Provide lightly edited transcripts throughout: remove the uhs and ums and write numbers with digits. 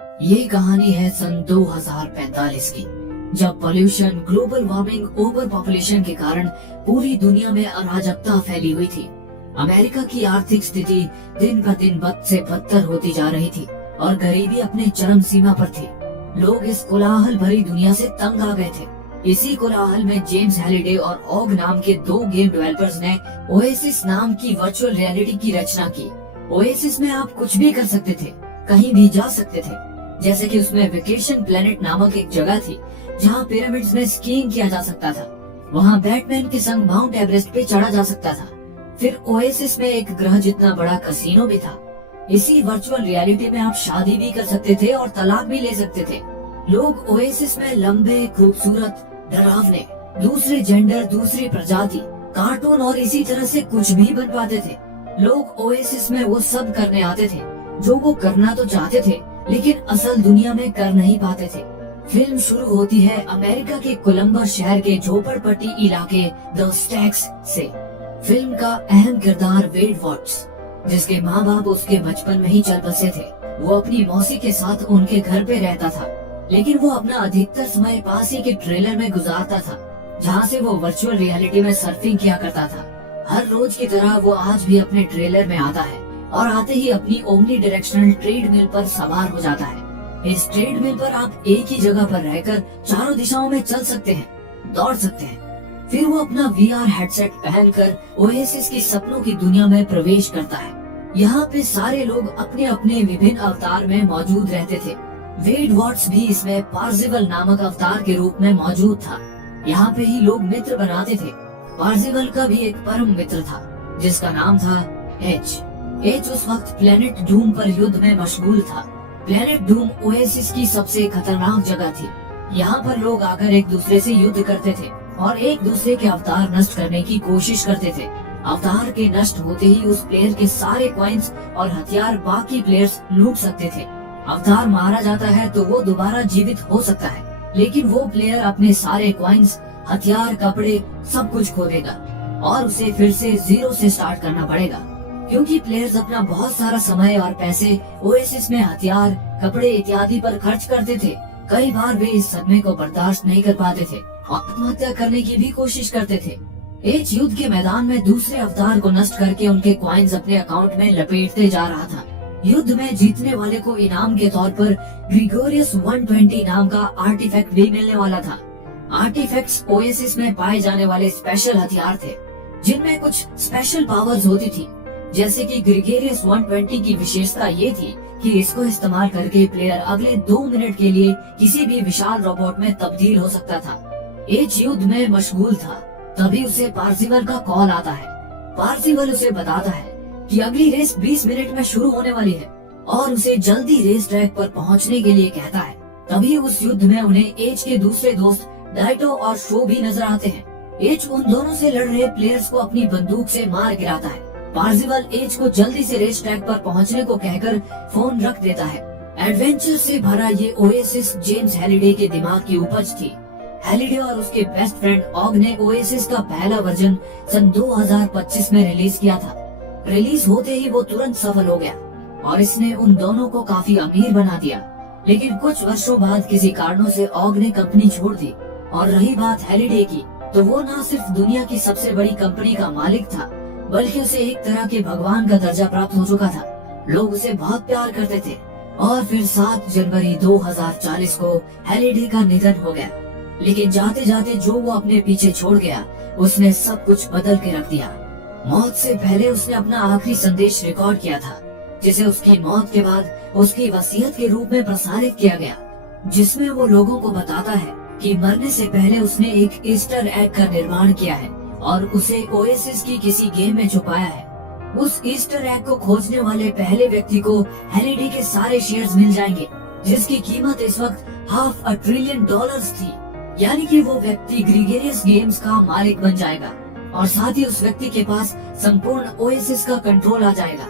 ये कहानी है सन 2045 की, जब pollution, global warming, over population के कारण पूरी दुनिया में अराजकता फैली हुई थी। अमेरिका की आर्थिक स्थिति दिन ब दिन बद से बदतर होती जा रही थी और गरीबी अपने चरम सीमा पर थी। लोग इस कोलाहल भरी दुनिया से तंग आ गए थे। इसी कोलाहल में जेम्स हैलिडे और ऑग नाम के दो गेम डेवलपर्स ने ओएसिस नाम की वर्चुअल रियलिटी की रचना की। ओएसिस में आप कुछ भी कर सकते थे, कहीं भी जा सकते थे। जैसे कि उसमें वेकेशन प्लेनेट नामक एक जगह थी जहाँ पिरामिड्स में स्कीइंग किया जा सकता था। वहाँ बैटमैन के संग माउंट एवरेस्ट पे चढ़ा जा सकता था। फिर ओएसिस में एक ग्रह जितना बड़ा कसिनो भी था। इसी वर्चुअल रियलिटी में आप शादी भी कर सकते थे और तलाक भी ले सकते थे। लोग ओएसिस में लंबे, खूबसूरत, डरावने, दूसरे जेंडर, दूसरी प्रजाति, कार्टून और इसी तरह से कुछ भी बन पाते थे। लोग ओएसिस में वो सब करने आते थे जो वो करना तो चाहते थे, लेकिन असल दुनिया में कर नहीं पाते थे। फिल्म शुरू होती है अमेरिका के कोलंबस शहर के झोपड़पट्टी इलाके द स्टैक्स से। फिल्म का अहम किरदार वेड वॉट्स, जिसके माँ बाप उसके बचपन में ही चल बसे थे। वो अपनी मौसी के साथ उनके घर पे रहता था, लेकिन वो अपना अधिकतर समय पास ही के ट्रेलर में गुजारता था, जहाँ से वो वर्चुअल रियलिटी में सर्फिंग किया करता था। हर रोज की तरह वो आज भी अपने ट्रेलर में आता है और आते ही अपनी ओमनी डायरेक्शनल ट्रेडमिल पर सवार हो जाता है। इस ट्रेडमिल पर आप एक ही जगह पर रहकर चारों दिशाओं में चल सकते हैं, दौड़ सकते हैं। फिर वो अपना वीआर हेडसेट पहनकर ओएसिस की सपनों की दुनिया में प्रवेश करता है। यहाँ पे सारे लोग अपने अपने विभिन्न अवतार में मौजूद रहते थे। वेड वॉट्स भी इसमें पार्जिवल नामक अवतार के रूप में मौजूद था। यहाँ पे ही लोग मित्र बनाते थे। पार्जिवल का भी एक परम मित्र था जिसका नाम था एच उस वक्त प्लेनेट डूम पर युद्ध में मशगूल था। प्लेनेट डूम ओएसिस की सबसे खतरनाक जगह थी। यहाँ पर लोग आकर एक दूसरे से युद्ध करते थे और एक दूसरे के अवतार नष्ट करने की कोशिश करते थे। अवतार के नष्ट होते ही उस प्लेयर के सारे कॉइन्स और हथियार बाकी प्लेयर्स लूट सकते थे। अवतार मारा जाता है तो वो दोबारा जीवित हो सकता है, लेकिन वो प्लेयर अपने सारे कॉइन्स, हथियार, कपड़े सब कुछ खो देगा और उसे फिर से जीरो से स्टार्ट करना पड़ेगा। क्योंकि प्लेयर्स अपना बहुत सारा समय और पैसे ओएसिस में हथियार, कपड़े इत्यादि पर खर्च करते थे, कई बार वे इस सदमे को बर्दाश्त नहीं कर पाते थे और आत्महत्या करने की भी कोशिश करते थे। एच युद्ध के मैदान में दूसरे अवतार को नष्ट करके उनके कॉइन्स अपने अकाउंट में लपेटते जा रहा था। युद्ध में जीतने वाले को इनाम के तौर पर ग्रिगोरियस 120 नाम का आर्टिफैक्ट भी मिलने वाला था। आर्टिफैक्ट्स ओएसिस में पाए जाने वाले स्पेशल हथियार थे जिनमें कुछ स्पेशल पावर्स होती थी। जैसे कि ग्रिगोरियस 120 की विशेषता ये थी कि इसको इस्तेमाल करके प्लेयर अगले 2 मिनट के लिए किसी भी विशाल रोबोट में तब्दील हो सकता था। एच युद्ध में मशगूल था, तभी उसे पार्सिवल का कॉल आता है। पार्सिवल उसे बताता है कि अगली रेस 20 मिनट में शुरू होने वाली है और उसे जल्दी रेस ट्रैक पर पहुंचने के लिए कहता है। तभी उस युद्ध में उन्हें एच के दूसरे दोस्त डाइटो और शो भी नजर आते हैं। एच उन दोनों से लड़ रहे प्लेयर्स को अपनी बंदूक से मार गिराता है। पार्सिवल एच को जल्दी से रेस ट्रैक पर पहुंचने को कहकर फोन रख देता है। एडवेंचर से भरा ये ओएसिस जेम्स हैलिडे के दिमाग की उपज थी। हैलिडे और उसके बेस्ट फ्रेंड ऑग ने ओएसिस का पहला वर्जन सन 2025 में रिलीज किया था। रिलीज होते ही वो तुरंत सफल हो गया और इसने उन दोनों को काफी अमीर बना दिया। लेकिन कुछ वर्षों बाद किसी कारणों से ऑग ने कंपनी छोड़ दी। और रही बात हैलिडे की, तो वो न सिर्फ दुनिया की सबसे बड़ी कंपनी का मालिक था, बल्कि उसे एक तरह के भगवान का दर्जा प्राप्त हो चुका था। लोग उसे बहुत प्यार करते थे। और फिर 7 जनवरी 2040 को हैलिडे का निधन हो गया। लेकिन जाते जाते जो वो अपने पीछे छोड़ गया, उसने सब कुछ बदल के रख दिया। मौत से पहले उसने अपना आखिरी संदेश रिकॉर्ड किया था, जिसे उसकी मौत के बाद उसकी वसीयत के रूप में प्रसारित किया गया, जिसमें वो लोगों को बताता है कि मरने से पहले उसने एक ईस्टर एग का निर्माण किया है और उसे ओएसिस की किसी गेम में छुपाया है। उस ईस्टर एग को खोजने वाले पहले व्यक्ति को हैलिडे के सारे शेयर्स मिल जाएंगे, जिसकी कीमत इस वक्त $500 बिलियन थी। यानी कि वो व्यक्ति ग्रिगोरियस गेम्स का मालिक बन जाएगा और साथ ही उस व्यक्ति के पास संपूर्ण ओएसिस का कंट्रोल आ जाएगा।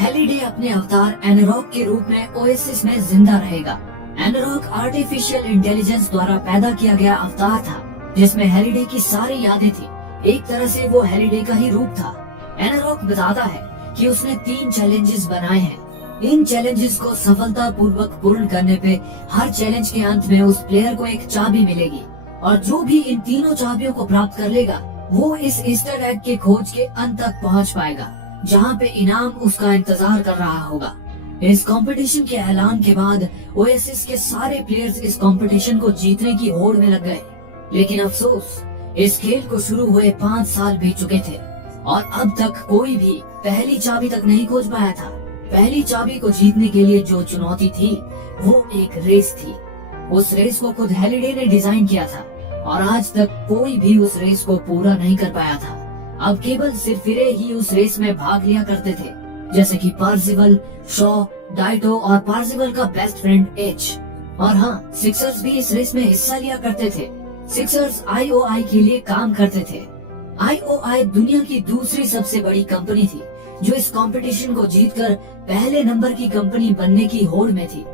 हैलिडे अपने अवतार एनरॉक के रूप में ओएसिस में जिंदा रहेगा। एनरॉक आर्टिफिशियल इंटेलिजेंस द्वारा पैदा किया गया अवतार था, जिसमें हैलिडे की सारी यादें थी। एक तरह से वो हैलिडे का ही रूप था। एनरॉक बताता है कि उसने 3 चैलेंजेस बनाए हैं। इन चैलेंजेस को सफलतापूर्वक पूर्ण करने पे हर चैलेंज के अंत में उस प्लेयर को एक चाबी मिलेगी और जो भी इन तीनों चाबियों को प्राप्त कर लेगा वो इस ईस्टर एग के खोज के अंत तक पहुंच पाएगा, जहां पे इनाम उसका इंतजार कर रहा होगा। इस कंपटीशन के ऐलान के बाद ओएसिस के सारे प्लेयर्स इस कंपटीशन को जीतने की होड़ में लग गए, लेकिन अफसोस इस खेल को शुरू हुए 5 साल बीत चुके थे और अब तक कोई भी पहली चाबी तक नहीं खोज पाया था। पहली चाबी को जीतने के लिए जो चुनौती थी वो एक रेस थी। उस रेस को खुद हैलिडे ने डिजाइन किया था और आज तक कोई भी उस रेस को पूरा नहीं कर पाया था। अब केवल सिरफिरे ही उस रेस में भाग लिया करते थे, जैसे कि पार्सिवल, शॉ, डाइटो और पार्सिवल का बेस्ट फ्रेंड एच। और हाँ, सिक्सर्स भी इस रेस में हिस्सा लिया करते थे। सिक्सर्स आईओआई के लिए काम करते थे। आईओआई दुनिया की दूसरी सबसे बड़ी कंपनी थी जो इस कंपटीशन को जीतकर पहले नंबर की कंपनी बनने की होड़ में थी।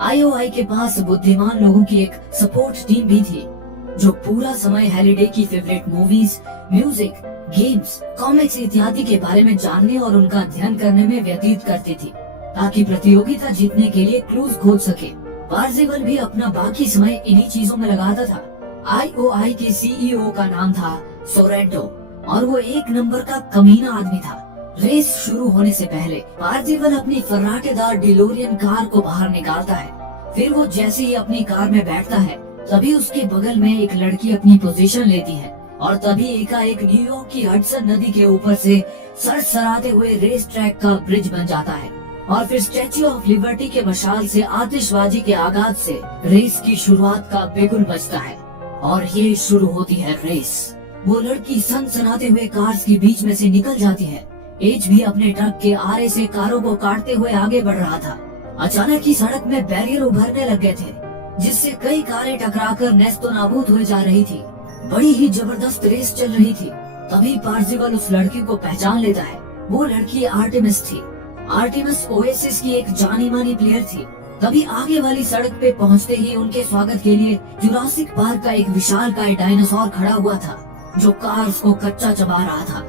आईओआई के पास बुद्धिमान लोगों की एक सपोर्ट टीम भी थी जो पूरा समय हैलिडे की favourite movies, music, games, comics इत्यादि के बारे में जानने और उनका अध्ययन करने में व्यतीत करती थी ताकि प्रतियोगिता जीतने के लिए क्लूज खोज सके। पार्सिवल भी अपना बाकी समय इन्हीं चीजों में लगाता था। आईओआई के सीईओ का नाम था सोरेंटो और वो एक नंबर का कमीना आदमी था। रेस शुरू होने से पहले पार्सिवल अपनी फर्राटेदार डिलोरियन कार को बाहर निकालता है। फिर वो जैसे ही अपनी कार में बैठता है तभी उसके बगल में एक लड़की अपनी पोजीशन लेती है और तभी एकाएक न्यूयॉर्क की हडसन नदी के ऊपर से सरसराते हुए रेस ट्रैक का ब्रिज बन जाता है और फिर स्टैच्यू ऑफ लिबर्टी के मशाल से आतिशबाजी के आगाज से रेस की शुरुआत का बिगुल बजता है और ये शुरू होती है रेस। वो लड़की सनसनाते हुए कार्स के बीच में से निकल जाती है। एच भी अपने ट्रक के आरे से कारों को काटते हुए आगे बढ़ रहा था। अचानक ही सड़क में बैरियर उभरने लग गए थे जिससे कई कारें टकराकर नेस्तो नाबूद हुए जा रही थी। बड़ी ही जबरदस्त रेस चल रही थी। तभी पार्सिवल उस लड़की को पहचान लेता है। वो लड़की आर्टेमिस थी। आर्टेमिस ओएसिस की एक जानी मानी प्लेयर थी। तभी आगे वाली सड़क पे पहुंचते ही उनके स्वागत के लिए जुरासिक पार्क का एक विशालकाय डायनासोर खड़ा हुआ था जो कार्स को कच्चा चबा रहा था।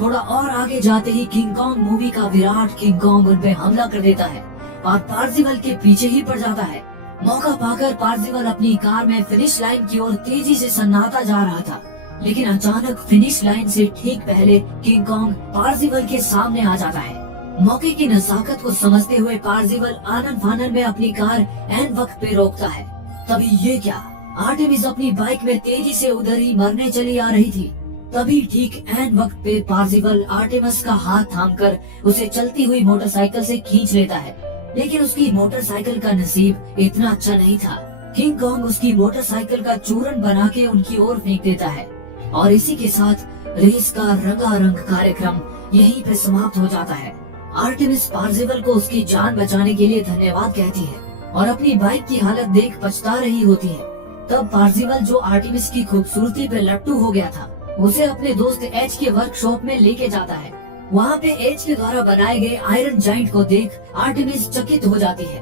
थोड़ा और आगे जाते ही किंग कॉन्ग मूवी का विराट किंग कॉन्ग उन पे हमला कर देता है और पार्सिवल के पीछे ही पड़ जाता है। मौका पाकर पार्सिवल अपनी कार में फिनिश लाइन की ओर तेजी से सन्नाटा जा रहा था, लेकिन अचानक फिनिश लाइन से ठीक पहले किंग कॉन्ग पार्सिवल के सामने आ जाता है। मौके की नजाकत को समझते हुए पार्सिवल आनन फानन में अपनी कार एन वक्त पे रोकता है। तभी ये क्या, आर्टेमिस अपनी बाइक में तेजी से उधर ही मरने चली आ रही थी। तभी ठीक एन वक्त पे पार्सिवल आर्टेमिस का हाथ थामकर उसे चलती हुई मोटरसाइकिल से खींच लेता है, लेकिन उसकी मोटरसाइकिल का नसीब इतना अच्छा नहीं था। किंग कॉन्ग उसकी मोटरसाइकिल का चूरन बना के उनकी ओर फेंक देता है और इसी के साथ रेस का रंगारंग कार्यक्रम यहीं पे समाप्त हो जाता है। आर्टेमिस पार्सिवल को उसकी जान बचाने के लिए धन्यवाद कहती है और अपनी बाइक की हालत देख पछता रही होती है। तब पार्सिवल जो आर्टेमिस की खूबसूरती पे लट्टू हो गया था उसे अपने दोस्त एच के वर्कशॉप में लेके जाता है। वहाँ पे एच के द्वारा बनाए गए आयरन जाइंट को देख आर्टेमिस चकित हो जाती है।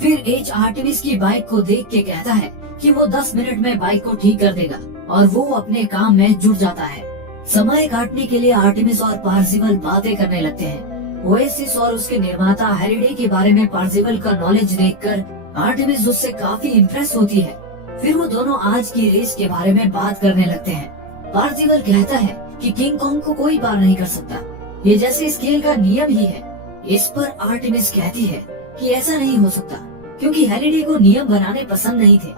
फिर एच आर्टेमिस की बाइक को देख के कहता है कि वो 10 मिनट में बाइक को ठीक कर देगा और वो अपने काम में जुट जाता है। समय काटने के लिए आर्टेमिस और पार्सिवल बातें करने लगते हैं। ओएसिस और उसके निर्माता हैलिडे के बारे में पार्सिवल का नॉलेज देखकर आर्टेमिस उससे काफी इम्प्रेस होती है। फिर वो दोनों आज की रेस के बारे में बात करने लगते हैं। पार्सिवल कहता है कि किंग कॉन्ग को कोई पार नहीं कर सकता, ये जैसे इस खेल का नियम ही है। इस पर आर्टेमिस कहती है कि ऐसा नहीं हो सकता क्योंकि हैलिडे को नियम बनाने पसंद नहीं थे।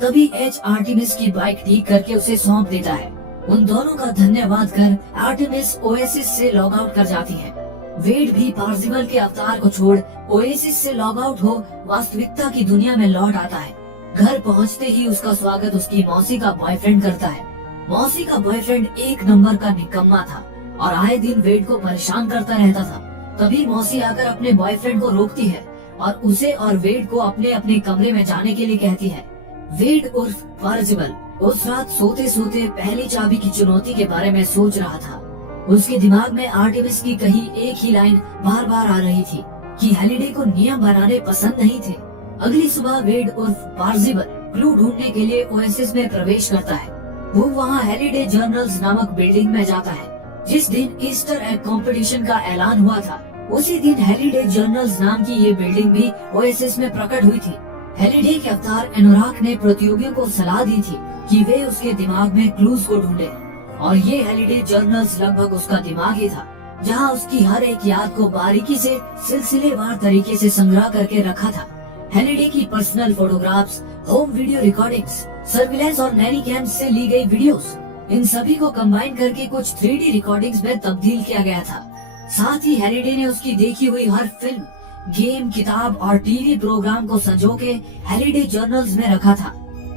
तभी एच आर्टेमिस की बाइक ठीक करके उसे सौंप देता है। उन दोनों का धन्यवाद कर आर्टेमिस ओएसिस से लॉग आउट कर जाती है। वेड भी पार्सिवल के अवतार को छोड़ ओएसिस से लॉग आउट हो वास्तविकता की दुनिया में लौट आता है। घर पहुंचते ही उसका स्वागत उसकी मौसी का बॉयफ्रेंड करता है। मौसी का बॉयफ्रेंड एक नंबर का निकम्मा था और आए दिन वेड को परेशान करता रहता था। तभी मौसी आकर अपने बॉयफ्रेंड को रोकती है और उसे और वेड को अपने अपने कमरे में जाने के लिए कहती है। वेड उर्फ पार्सिवल उस रात सोते सोते पहली चाबी की चुनौती के बारे में सोच रहा था। उसके दिमाग में आर्टेमिस की कही एक ही लाइन बार बार आ रही थी कि हैलिडे को नियम बनाने पसंद नहीं थे। अगली सुबह वेड उर्फ पार्सिवल क्लू ढूंढने के लिए ओएसिस में प्रवेश करता है। वो वहाँ हैलिडे जर्नल्स नामक बिल्डिंग में जाता है। जिस दिन ईस्टर एग कंपटीशन का ऐलान हुआ था उसी दिन हेलिडे जर्नल्स नाम की ये बिल्डिंग भी ओएसिस में प्रकट हुई थी। हेलिडे के अवतार एनोराक ने प्रतियोगियों को सलाह दी थी कि वे उसके दिमाग में क्लूज को ढूंढे, और ये हेलिडे जर्नल्स लगभग उसका दिमाग ही था, जहां उसकी हर एक याद को बारीकी से सिलसिलेवार तरीके से संग्रह करके रखा था। हेलिडे की personal photographs, home video recordings, surveillance और नैनी कैम्स से ली गई वीडियोस, इन सभी को कंबाइन करके कुछ 3D रिकॉर्डिंग्स में तब्दील किया गया था। साथ ही हेलिडे ने उसकी देखी हुई हर फिल्म, गेम, किताब और टीवी प्रोग्राम को संजो के हेलिडे जर्नल्स में रखा था।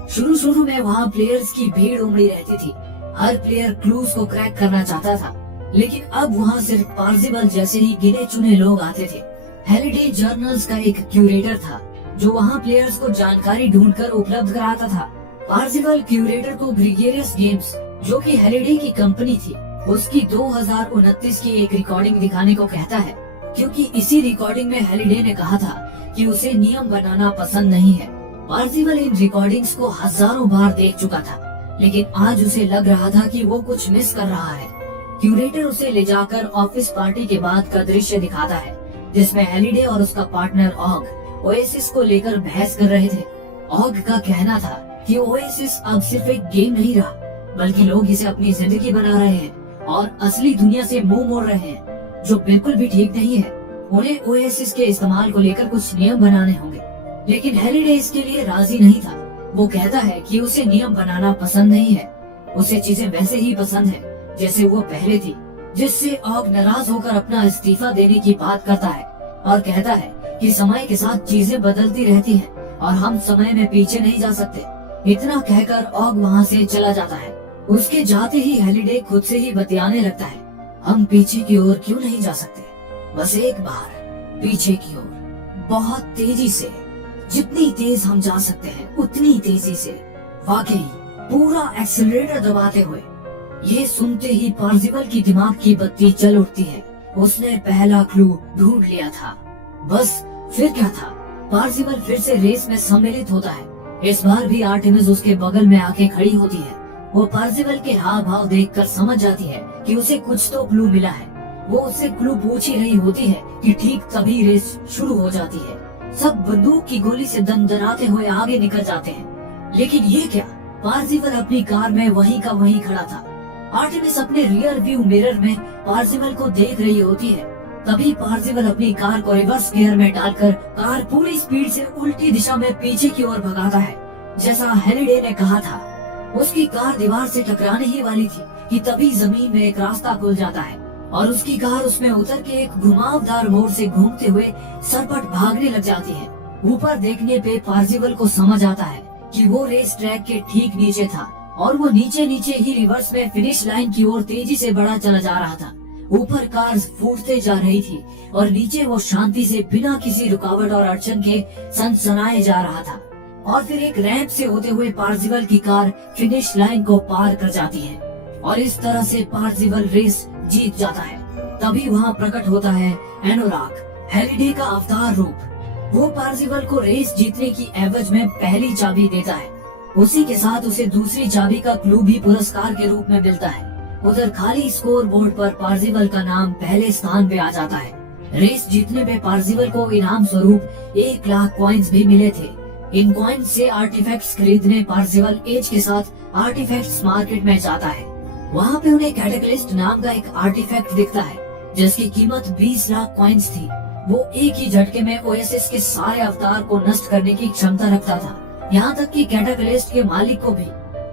शुरू में वहाँ प्लेयर्स की भीड़ उमड़ी रहती थी। हर प्लेयर क्लूज को क्रैक करना चाहता था, लेकिन अब वहाँ सिर्फ पार्जिबल जैसे ही गिने चुने लोग आते थे। हेलिडे जर्नल्स का एक क्यूरेटर था जो वहाँ प्लेयर्स को जानकारी ढूंढकर उपलब्ध कराता था। पार्जिबल क्यूरेटर को ग्रिगेरियस गेम्स, जो कि हेलिडे की कंपनी थी, उसकी 2029 की एक रिकॉर्डिंग दिखाने को कहता है, क्योंकि इसी रिकॉर्डिंग में हेलिडे ने कहा था कि उसे नियम बनाना पसंद नहीं है। पार्जिबल इन रिकॉर्डिंग्स को हजारों बार देख चुका था, लेकिन आज उसे लग रहा था कि वो कुछ मिस कर रहा है। क्यूरेटर उसे ले जाकर ऑफिस पार्टी के बाद का दृश्य दिखाता है, जिसमें हेलिडे और उसका पार्टनर ऑग ओएसिस को लेकर बहस कर रहे थे। ऑग का कहना था कि ओएसिस अब सिर्फ एक गेम नहीं रहा, बल्कि लोग इसे अपनी जिंदगी बना रहे हैं और असली दुनिया से मुंह मोड़ रहे हैं, जो बिल्कुल भी ठीक नहीं है। उन्हें ओएसिस के इस्तेमाल को लेकर कुछ नियम बनाने होंगे, लेकिन हेलिडे इसके लिए राजी नहीं था। वो कहता है कि उसे नियम बनाना पसंद नहीं है, उसे चीजें वैसे ही पसंद है जैसे वो पहले थी, जिससे ऑग नाराज होकर अपना इस्तीफा देने की बात करता है और कहता है कि समय के साथ चीजें बदलती रहती हैं और हम समय में पीछे नहीं जा सकते। इतना कहकर ऑग वहाँ से चला जाता है। उसके जाते ही हेलिडे खुद से ही बतियाने लगता है, हम पीछे की ओर क्यों नहीं जा सकते, बस एक बार पीछे की ओर, बहुत तेजी से, जितनी तेज हम जा सकते हैं उतनी तेजी से, वाकई पूरा एक्सीलरेटर दबाते हुए। ये सुनते ही पार्जिबल की दिमाग की बत्ती जल उठती है। उसने पहला क्लू ढूंढ लिया था। बस फिर क्या था, पार्जिबल फिर से रेस में सम्मिलित होता है। इस बार भी आर्टेमिस उसके बगल में आके खड़ी होती है। वो पार्जिबल के हाव भाव देखकर समझ जाती है कि उसे कुछ तो क्लू मिला है। वो उससे क्लू पूछ ही रही होती है कि ठीक तभी रेस शुरू हो जाती है। सब बंदूक की गोली से दंदनाते हुए आगे निकल जाते हैं, लेकिन ये क्या, पार्जिबल अपनी कार में वहीं का वहीं खड़ा था। आर्टेमिस अपने रियर व्यू मिरर में पार्जिबल को देख रही होती है। तभी पार्जिबल अपनी कार को रिवर्स गियर में डालकर कार पूरी स्पीड से उल्टी दिशा में पीछे की ओर भगाता है। जैसा हेलिडे ने कहा था, उसकी कार दीवार से टकराने ही वाली थी कि तभी जमीन में एक रास्ता खुल जाता है और उसकी कार उसमें उतर के एक घुमावदार मोड़ से घूमते हुए सरपट भागने लग जाती है। ऊपर देखने पे पार्जिबल को समझ आता है कि वो रेस ट्रैक के ठीक नीचे था और वो नीचे नीचे ही रिवर्स में फिनिश लाइन की ओर तेजी से बढ़ा चला जा रहा था। ऊपर कार फूटते जा रही थी और नीचे वो शांति से बिना किसी रुकावट और अड़चन के सनसनाए जा रहा था। और फिर एक रैंप से होते हुए पार्जिबल की कार फिनिश लाइन को पार कर जाती है और इस तरह से पार्जिबल रेस जीत जाता है। तभी वहाँ प्रकट होता है एनोराक, हेलिडे का अवतार रूप। वो पार्जिबल को रेस जीतने की एवज में पहली चाबी देता है। उसी के साथ उसे दूसरी चाबी का क्लू भी पुरस्कार के रूप में मिलता है। उधर खाली स्कोर बोर्ड पर पार्जिबल का नाम पहले स्थान पे आ जाता है। रेस जीतने पे पार्जिबल को इनाम स्वरूप 1 लाख कॉइन्स भी मिले थे। इन कॉइन्स से आर्टिफैक्ट्स खरीदने पार्जिबल एज के साथ आर्टिफैक्ट्स मार्केट में जाता है। वहाँ पे उन्हें कैटेगलिस्ट नाम का एक आर्टिफैक्ट दिखता है जिसकी कीमत 20 लाख कॉइन्स थी। वो एक ही झटके में ओएसिस के सारे अवतार को नष्ट करने की क्षमता रखता था, यहाँ तक कि कैटेगलिस्ट के मालिक को भी।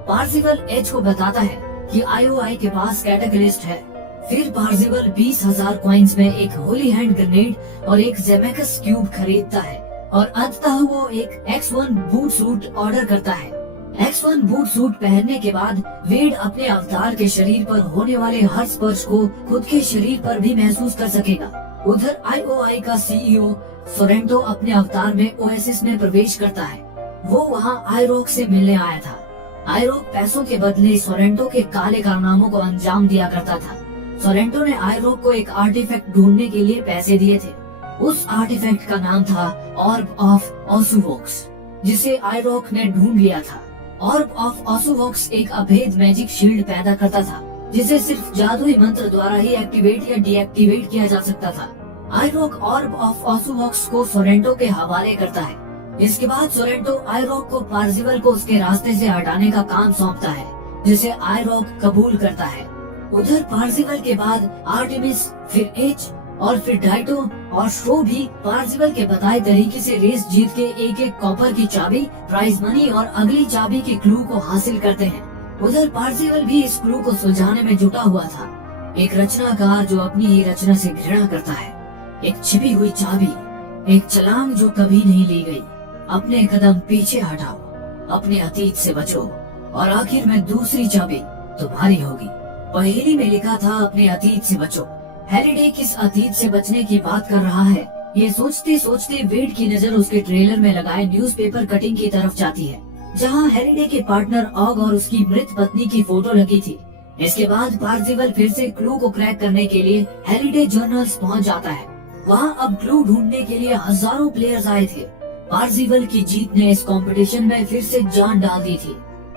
पार्जिबल एज को बताता है कि आईओआई के पास कैटेगलिस्ट है। फिर पार्जिबल 20,000 कॉइन्स में एक होली हैंड ग्रेनेड और एक जेमेकस क्यूब खरीदता है और अंततः वो एक X1 बूट सूट ऑर्डर करता है। X1 बूट सूट पहनने के बाद वेड अपने अवतार के शरीर पर होने वाले हर स्पर्श को खुद के शरीर पर भी महसूस कर सकेगा। उधर आईओआई का सीईओ सोरेंटो अपने अवतार में ओएसिस में प्रवेश करता है। वो वहाँ आयरोक से मिलने आया था। आयरोक पैसों के बदले सोरेंटो के काले कारनामों को अंजाम दिया करता था। सोरेंटो ने आयरोक को एक आर्टिफैक्ट ढूंढने के लिए पैसे दिए थे। उस आर्टिफैक्ट का नाम था ऑर्ब ऑफ ऑसुवोक्स, जिसे आयरोक ने ढूंढ लिया था। ऑर्ब ऑफ ऑसुवोक्स एक अभेद मैजिक शील्ड पैदा करता था जिसे सिर्फ जादुई मंत्र द्वारा ही एक्टिवेट या डीएक्टिवेट किया जा सकता था। आईरॉक ऑर्ब ऑफ ऑसुवॉक्स को सोरेंटो के हवाले करता है। इसके बाद सोरेंटो आईरॉक को पार्जिवल को उसके रास्ते से हटाने का काम सौंपता है, जिसे आईरॉक कबूल करता है। उधर पार्जिवल के बाद आर्टेमिस, फिर एच और फिर डाइटो और शो भी पार्जिवल के बताए तरीके से रेस जीत के एक एक कॉपर की चाबी, प्राइज मनी और अगली चाबी के क्लू को हासिल करते हैं। उधर पार्जिवल भी इस क्लू को सुलझाने में जुटा हुआ था। एक रचनाकार जो अपनी ही रचना से घृणा करता है, एक छिपी हुई चाबी, एक छलांग जो कभी नहीं ली गई, अपने कदम पीछे हटाओ, अपने अतीत से बचो और आखिर में दूसरी चाबी तुम्हारी होगी। पहेली में लिखा था अपने अतीत से बचो। हैलिडे किस अतीत से बचने की बात कर रहा है, ये सोचते सोचते वेड की नजर उसके ट्रेलर में लगाए न्यूज़पेपर कटिंग की तरफ जाती है, जहां हैलिडे के पार्टनर ऑग और उसकी मृत पत्नी की फोटो लगी थी। इसके बाद पार्जिवल फिर से क्लू को क्रैक करने के लिए हैलिडे जर्नल्स पहुंच जाता है। वहां अब क्लू ढूंढने के लिए हजारों प्लेयर्स आए थे। पार्जिवल की जीत ने इस कंपटीशन में फिर से जान डाल दी थी।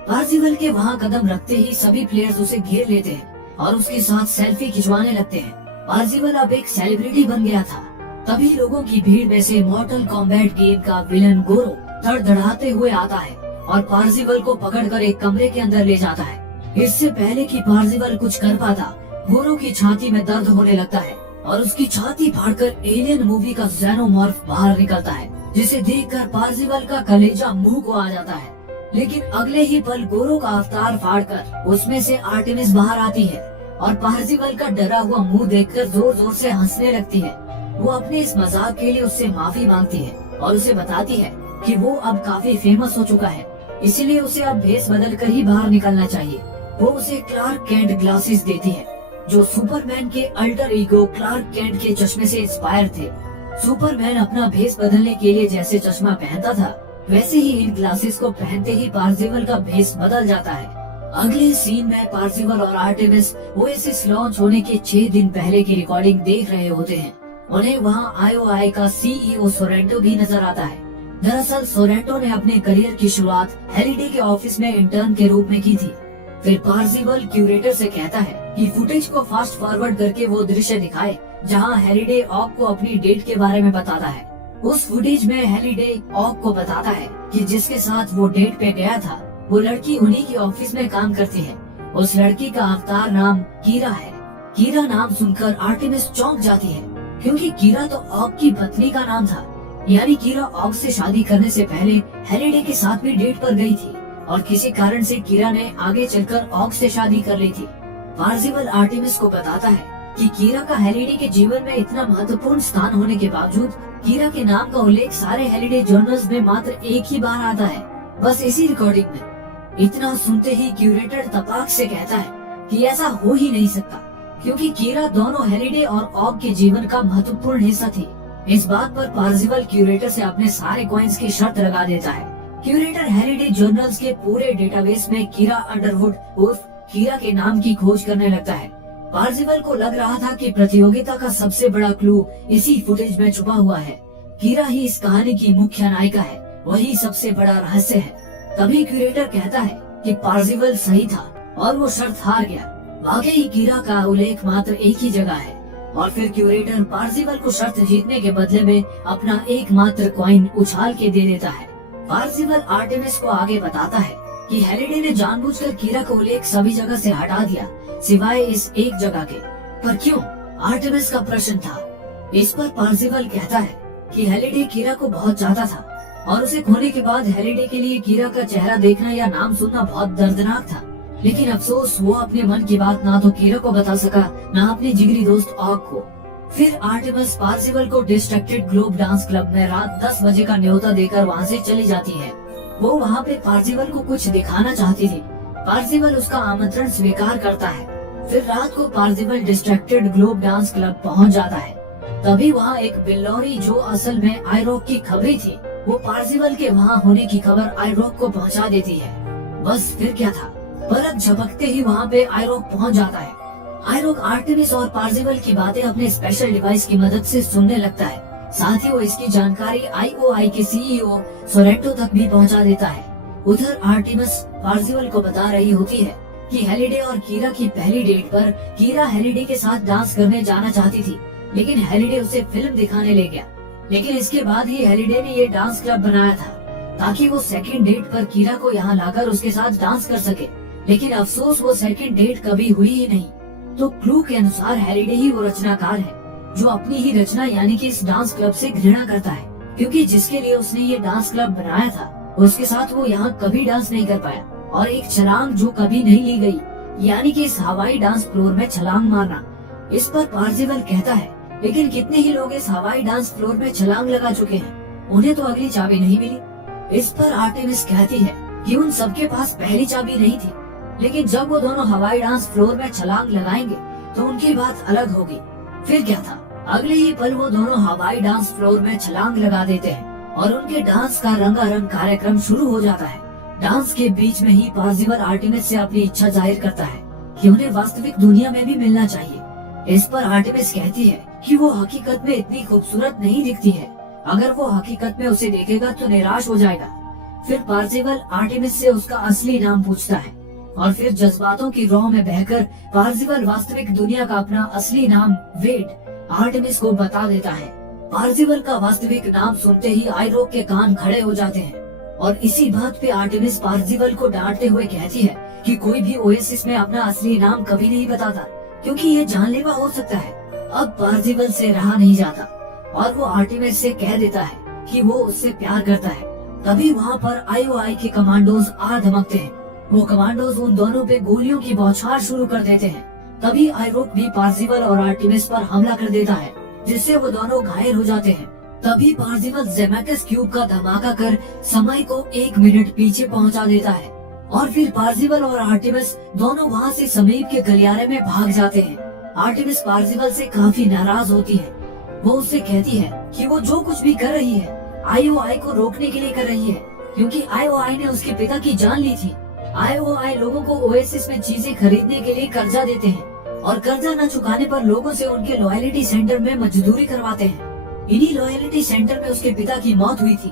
पार्जिवल के वहां कदम रखते ही सभी प्लेयर्स उसे घेर लेते हैं और उसके साथ सेल्फी खिंचवाने लगते हैं। पार्जिवल अब एक सेलिब्रिटी बन गया था। तभी लोगों की भीड़ में से मॉर्टल कॉम्बैट गेम का विलन गोरो धड़धड़ाते हुए आता है और पार्जिवल को पकड़कर एक कमरे के अंदर ले जाता है। इससे पहले कि पार्जिवल कुछ कर पाता, गोरो की छाती में दर्द होने लगता है और उसकी छाती फाड़कर एलियन मूवी का ज़ेनोमॉर्फ बाहर निकलता है, जिसे देखकर पार्जिवल का कलेजा मुंह को आ जाता है। लेकिन अगले ही पल गोरो का अवतार फाड़कर उसमें से आर्टेमिस बाहर आती है और पार्जिवल का डरा हुआ मुंह देखकर जोर जोर से हंसने लगती है। वो अपने इस मजाक के लिए उससे माफी मांगती है और उसे बताती है कि वो अब काफी फेमस हो चुका है, इसीलिए उसे अब भेस बदल कर ही बाहर निकलना चाहिए। वो उसे क्लार्क कैंट ग्लासेस देती है, जो सुपरमैन के अल्टर ईगो क्लार्क कैंट के चश्मे से इंस्पायर थे। सुपरमैन अपना भेस बदलने के लिए जैसे चश्मा पहनता था, वैसे ही इन ग्लासेस को पहनते ही पार्जिवल का भेस बदल जाता है। अगले सीन में पार्जिवल और आर्टेमिस ओएसिस लॉन्च होने के 6 दिन पहले की रिकॉर्डिंग देख रहे होते हैं। उन्हें वहाँ आईओआई का सीईओ सोरेंटो भी नजर आता है। दरअसल सोरेंटो ने अपने करियर की शुरुआत हैलिडे के ऑफिस में इंटर्न के रूप में की थी। फिर पार्जिवल क्यूरेटर से कहता है कि फुटेज को फास्ट फॉरवर्ड करके वो दृश्य दिखाए जहां हैलिडे ऑग को अपनी डेट के बारे में बताता है। उस फुटेज में हैलिडे ऑग को बताता है कि जिसके साथ वो डेट पे गया था, वो लड़की उन्हीं की ऑफिस में काम करती है। उस लड़की का अवतार नाम कीरा है। कीरा नाम सुनकर आर्टेमिस चौंक जाती है, क्योंकि कीरा तो ऑग की पत्नी का नाम था। यानी कीरा ऑग से शादी करने से पहले हैलिडे के साथ भी डेट पर गई थी और किसी कारण से कीरा ने आगे चलकर ऑग से शादी कर ली थी। पार्जिवल आर्टेमिस को बताता है कि कीरा का हैलिडे के जीवन में इतना महत्वपूर्ण स्थान होने के बावजूद कीरा के नाम का उल्लेख सारे हैलिडे जर्नल्स में मात्र एक ही बार आता है, बस इसी रिकॉर्डिंग में। इतना सुनते ही क्यूरेटर तपाक से कहता है कि ऐसा हो ही नहीं सकता, क्योंकि कीरा दोनों हैलिडे और ऑग के जीवन का महत्वपूर्ण हिस्सा थी। इस बात पर पार्जिवल क्यूरेटर से अपने सारे कॉइन्स की शर्त लगा देता है। क्यूरेटर हैलिडे जर्नल्स के पूरे डेटाबेस में कीरा अंडरवुड उर्फ कीरा के नाम की खोज करने लगता है। पार्जिवल को लग रहा था कि प्रतियोगिता का सबसे बड़ा क्लू इसी फुटेज में छुपा हुआ है। कीरा ही इस कहानी की मुख्य नायिका है, वही सबसे बड़ा रहस्य है। तभी क्यूरेटर कहता है कि पार्जिवल सही था और वो शर्त हार गया। वाकई कीरा का उल्लेख मात्र एक ही जगह है। और फिर क्यूरेटर पार्जिवल को शर्त जीतने के बदले में अपना एकमात्र कॉइन उछाल के दे देता है। पार्जिवल आर्टेमिस को आगे बताता है कि हैलिडे ने जानबूझकर कीरा का उल्लेख सभी जगह से हटा दिया, सिवाय इस एक जगह के। पर क्यों? आर्टेमिस का प्रश्न था। इस पर पार्जिवल कहता है कि हैलिडे कीरा को बहुत चाहता था और उसे खोने के बाद हैलिडे के लिए कीरा का चेहरा देखना या नाम सुनना बहुत दर्दनाक था। लेकिन अफसोस वो अपने मन की बात ना तो कीरा को बता सका, ना अपने जिगरी दोस्त ऑग को। फिर आर्टेमिस पार्जिवल को डिस्ट्रैक्टेड ग्लोब डांस क्लब में रात 10 बजे का न्योता देकर वहाँ से चली जाती है। वो वहाँ पे पार्जिवल को कुछ दिखाना चाहती थी। पार्जिवल उसका आमंत्रण स्वीकार करता है। फिर रात को पार्जिवल डिस्ट्रैक्टेड ग्लोब डांस क्लब पहुँच जाता है। तभी वहाँ एक बिल्लौरी, जो असल में आईरॉक की खबरी थी, वो पार्जिवल के वहाँ होने की खबर आईरॉक को पहुँचा देती है। बस फिर क्या था, पलक झपकते ही वहाँ पे आईरॉक पहुँच जाता है। आईरॉक आर्टेमिस और पार्जिवल की बातें अपने स्पेशल डिवाइस की मदद से सुनने लगता है। साथ ही वो इसकी जानकारी आईओआई के सीईओ सोरेंटो तक भी पहुंचा देता है। उधर आर्टेमिस पार्जिवल को बता रही होती है कि हैलिडे और कीरा की पहली डेट पर कीरा हैलिडे के साथ डांस करने जाना चाहती थी, लेकिन हेलिडे उसे फिल्म दिखाने ले गया। लेकिन इसके बाद ही हेलिडे ने ये डांस क्लब बनाया था ताकि वो सेकंड डेट पर कीरा को यहाँ लाकर उसके साथ डांस कर सके। लेकिन अफसोस वो सेकंड डेट कभी हुई ही नहीं। तो क्लू के अनुसार हेलिडे ही वो रचनाकार है जो अपनी ही रचना यानी कि इस डांस क्लब से घृणा करता है, क्योंकि जिसके लिए उसने ये डांस क्लब बनाया था उसके साथ वो यहाँ कभी डांस नहीं कर पाया। और एक छलांग जो कभी नहीं ली गई, यानी कि इस हवाई डांस फ्लोर में छलांग मारना, इस पर पार्जिवल कहता है लेकिन कितने ही लोग इस हवाई डांस फ्लोर में छलांग लगा चुके हैं, उन्हें तो अगली चाबी नहीं मिली। इस पर आर्टेमिस कहती है कि उन सबके पास पहली चाबी नहीं थी, लेकिन जब वो दोनों हवाई डांस फ्लोर में छलांग लगाएंगे तो उनकी बात अलग होगी। फिर क्या था, अगले ही पल वो दोनों हवाई डांस फ्लोर में छलांग लगा देते हैं और उनके डांस का रंगारंग कार्यक्रम शुरू हो जाता है। डांस के बीच में ही पार्जिवल आर्टेमिस से अपनी इच्छा जाहिर करता है कि उन्हें वास्तविक दुनिया में भी मिलना चाहिए। इस पर आर्टेमिस कहती है कि वो हकीकत में इतनी खूबसूरत नहीं दिखती है, अगर वो हकीकत में उसे देखेगा तो निराश हो जाएगा। फिर पार्जिवल आर्टेमिस से उसका असली नाम पूछता है और फिर जज्बातों की रौ में बहकर पार्जिवल वास्तविक दुनिया का अपना असली नाम वेड आर्टेमिस को बता देता है। पार्जिवल का वास्तविक नाम सुनते ही आइरोक के कान खड़े हो जाते हैं और इसी बात पे आर्टेमिस पार्जिवल को डांटते हुए कहती है कि कोई भी ओएसिस में अपना असली नाम कभी नहीं बताता, क्योंकि ये जानलेवा हो सकता है। अब पार्जिवल से रहा नहीं जाता और वो आर्टेमिस से कह देता है कि वो उससे प्यार करता है। तभी वहाँ पर आईओआई के कमांडोज आ धमकते हैं। वो कमांडोज उन दोनों पे गोलियों की बौछार शुरू कर देते हैं। तभी आइरोक भी पार्जिवल और आर्टेमिस पर हमला कर देता है, जिससे वो दोनों घायल हो जाते हैं। तभी पार्जिवल जेमेकस क्यूब का धमाका कर समय को 1 मिनट पीछे पहुंचा देता है और फिर पार्जिवल और आर्टेमिस दोनों वहां से समीप के गलियारे में भाग जाते हैं। आर्टेमिस पार्जिवल से काफी नाराज होती है। वो उससे कहती है कि वो जो कुछ भी कर रही है आईओआई को रोकने के लिए कर रही है, क्योंकि आईओआई ने उसके पिता की जान ली थी। आईओआई लोगों को ओएसिस में चीजें खरीदने के लिए कर्जा देते हैं और कर्जा न चुकाने पर लोगों से उनके लॉयल्टी सेंटर में मजदूरी करवाते हैं। इन्हीं लॉयल्टी सेंटर में उसके पिता की मौत हुई थी।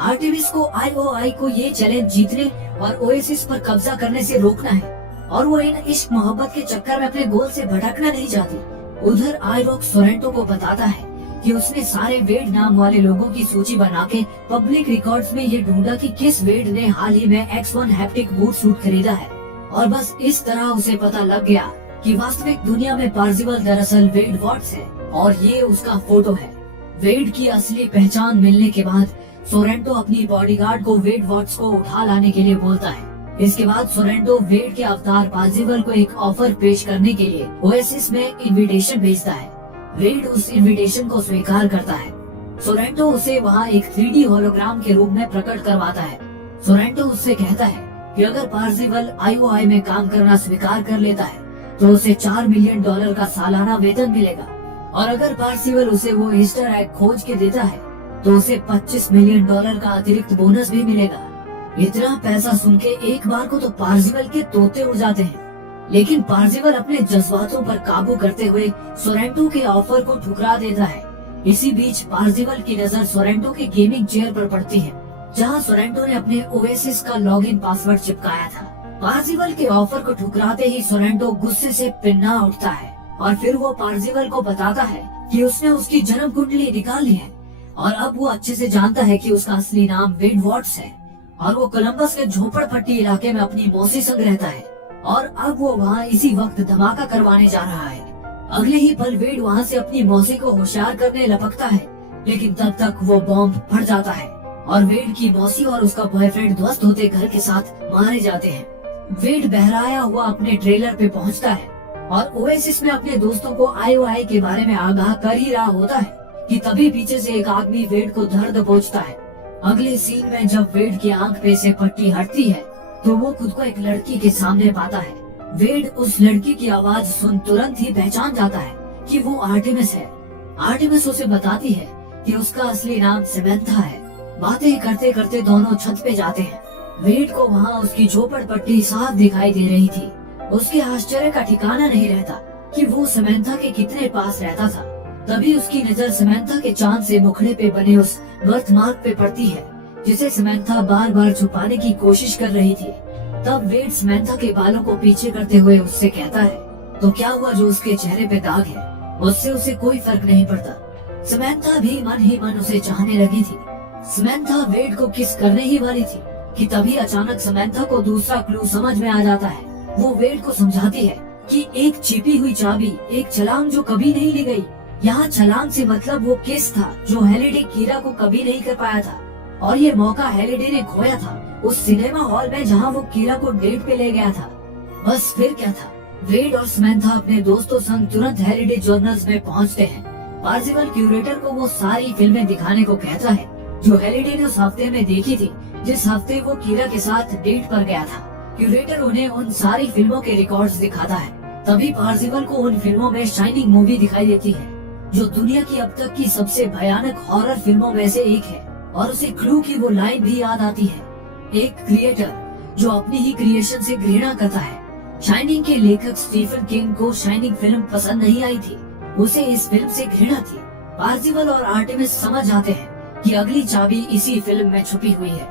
आर्टेमिस को आईओआई को ये चैलेंज जीतने और ओएसिस पर कब्जा करने से रोकना है और वो इन इश्क मोहब्बत के चक्कर में अपने गोल से भटकना नहीं चाहती। उधर आइरोक सोरेंटो को बताता है कि उसने सारे वेड नाम वाले लोगों की सूची बना के पब्लिक रिकॉर्ड्स में ये ढूंढा कि किस वेड ने हाल ही में X1 हैप्टिक बूट सूट खरीदा है, और बस इस तरह उसे पता लग गया कि वास्तविक दुनिया में पार्जिवल दरअसल वेड वॉट्स है और ये उसका फोटो है। वेड की असली पहचान मिलने के बाद सोरेंटो अपनी बॉडीगार्ड को वेड वॉट्स को उठा लाने के लिए बोलता है। इसके बाद सोरेंटो वेड के अवतार पार्जिवल को एक ऑफर पेश करने के लिए ओएसिस में इनविटेशन भेजता है। वेड उस इनविटेशन को स्वीकार करता है। सोरेंटो उसे वहाँ एक 3D होलोग्राम के रूप में प्रकट करवाता है। सोरेंटो उससे कहता है कि अगर पार्जिवल आईओआई में काम करना स्वीकार कर लेता है तो उसे $4 मिलियन का सालाना वेतन मिलेगा, और अगर पार्जिवल उसे वो ईस्टर एग खोज के देता है तो उसे $25 मिलियन का अतिरिक्त बोनस भी मिलेगा। इतना पैसा सुन के एक बार को तो पार्जिवल के तोते उड़ जाते हैं, लेकिन पार्जिवल अपने जज्बातों पर काबू करते हुए सोरेंटो के ऑफर को ठुकरा देता है। इसी बीच पार्जिवल की नजर सोरेंटो के गेमिंग चेयर पर पड़ती है, जहां सोरेंटो ने अपने ओएसिस का लॉगिन पासवर्ड चिपकाया था। पार्जिवल के ऑफर को ठुकराते ही सोरेंटो गुस्से से पिन्ना उठता है और फिर वो पार्जिवल को बताता है कि उसने उसकी जन्म कुंडली निकाल ली है और अब वो अच्छे से जानता है कि उसका असली नाम वेड वॉट्स है और वो कोलंबस के झोपड़पट्टी इलाके में अपनी मौसी संग रहता है और अब वो वहाँ इसी वक्त धमाका करवाने जा रहा है। अगले ही पल वेड वहाँ से अपनी मौसी को होशियार करने लपकता है, लेकिन तब तक वो बॉम्ब फट जाता है और वेड की मौसी और उसका बॉयफ्रेंड ध्वस्त होते घर के साथ मारे जाते हैं। वेड बहराया हुआ अपने ट्रेलर पे पहुँचता है और ओएसिस में अपने दोस्तों को आईओआई के बारे में आगाह कर ही रहा होता है कि तभी पीछे से एक आदमी वेड को दर्द पहुँचता है। अगले सीन में जब वेड की आंख पे से पट्टी हटती है तो वो खुद को एक लड़की के सामने पाता है। वेड उस लड़की की आवाज सुन तुरंत ही पहचान जाता है कि वो आर्टेमिस है। आर्टेमिस उसे बताती है कि उसका असली नाम समंथा है। बातें करते करते दोनों छत पे जाते हैं। वेड को वहाँ उसकी झोपड़पट्टी साफ दिखाई दे रही थी। उसके आश्चर्य का ठिकाना नहीं रहता कि वो समंथा के कितने पास रहता था। तभी उसकी नजर समंथा के चांद से मुखड़े पे बने उस बर्थमार्क पे पड़ती है, जिसे समंथा बार बार छुपाने की कोशिश कर रही थी। तब वेड समंथा के बालों को पीछे करते हुए उससे कहता है, तो क्या हुआ जो उसके चेहरे पे दाग है? उससे उसे कोई फर्क नहीं पड़ता। समंथा भी मन ही मन उसे चाहने लगी थी। समंथा वेड को किस करने ही वाली थी कि तभी अचानक समंथा को दूसरा क्लू समझ में आ जाता है। वो वेड को समझाती है कि एक छिपी हुई चाबी, एक छलांग जो कभी नहीं ली गई। यहाँ छलांग से मतलब वो किस था जो हेलिडे कीरा को कभी नहीं कर पाया था, और ये मौका हेलिडे ने खोया था उस सिनेमा हॉल में जहाँ वो कीरा को डेट पे ले गया था। बस फिर क्या था, वेड और समंथा अपने दोस्तों संग तुरंत हेलिडे जर्नल्स में पहुँचते हैं। पार्सिवल क्यूरेटर को वो सारी फिल्में दिखाने को कहता है जो हेलिडे ने उस हफ्ते में देखी थी, जिस हफ्ते वो कीरा के साथ डेट पर गया था। क्यूरेटर उन्हें उन सारी फिल्मों के रिकॉर्ड्स दिखाता है। तभी पार्सिवल को उन फिल्मों में शाइनिंग मूवी दिखाई देती है जो दुनिया की अब तक की सबसे भयानक हॉरर फिल्मों में से एक है, और उसे क्लू की वो लाइन भी याद आती है, एक क्रिएटर जो अपनी ही क्रिएशन से घृणा करता है। शाइनिंग के लेखक स्टीफन किंग को शाइनिंग फिल्म पसंद नहीं आई थी, उसे इस फिल्म से घृणा थी। पार्सिवल और आर्टेमिस समझ जाते हैं कि अगली चाबी इसी फिल्म में छुपी हुई है,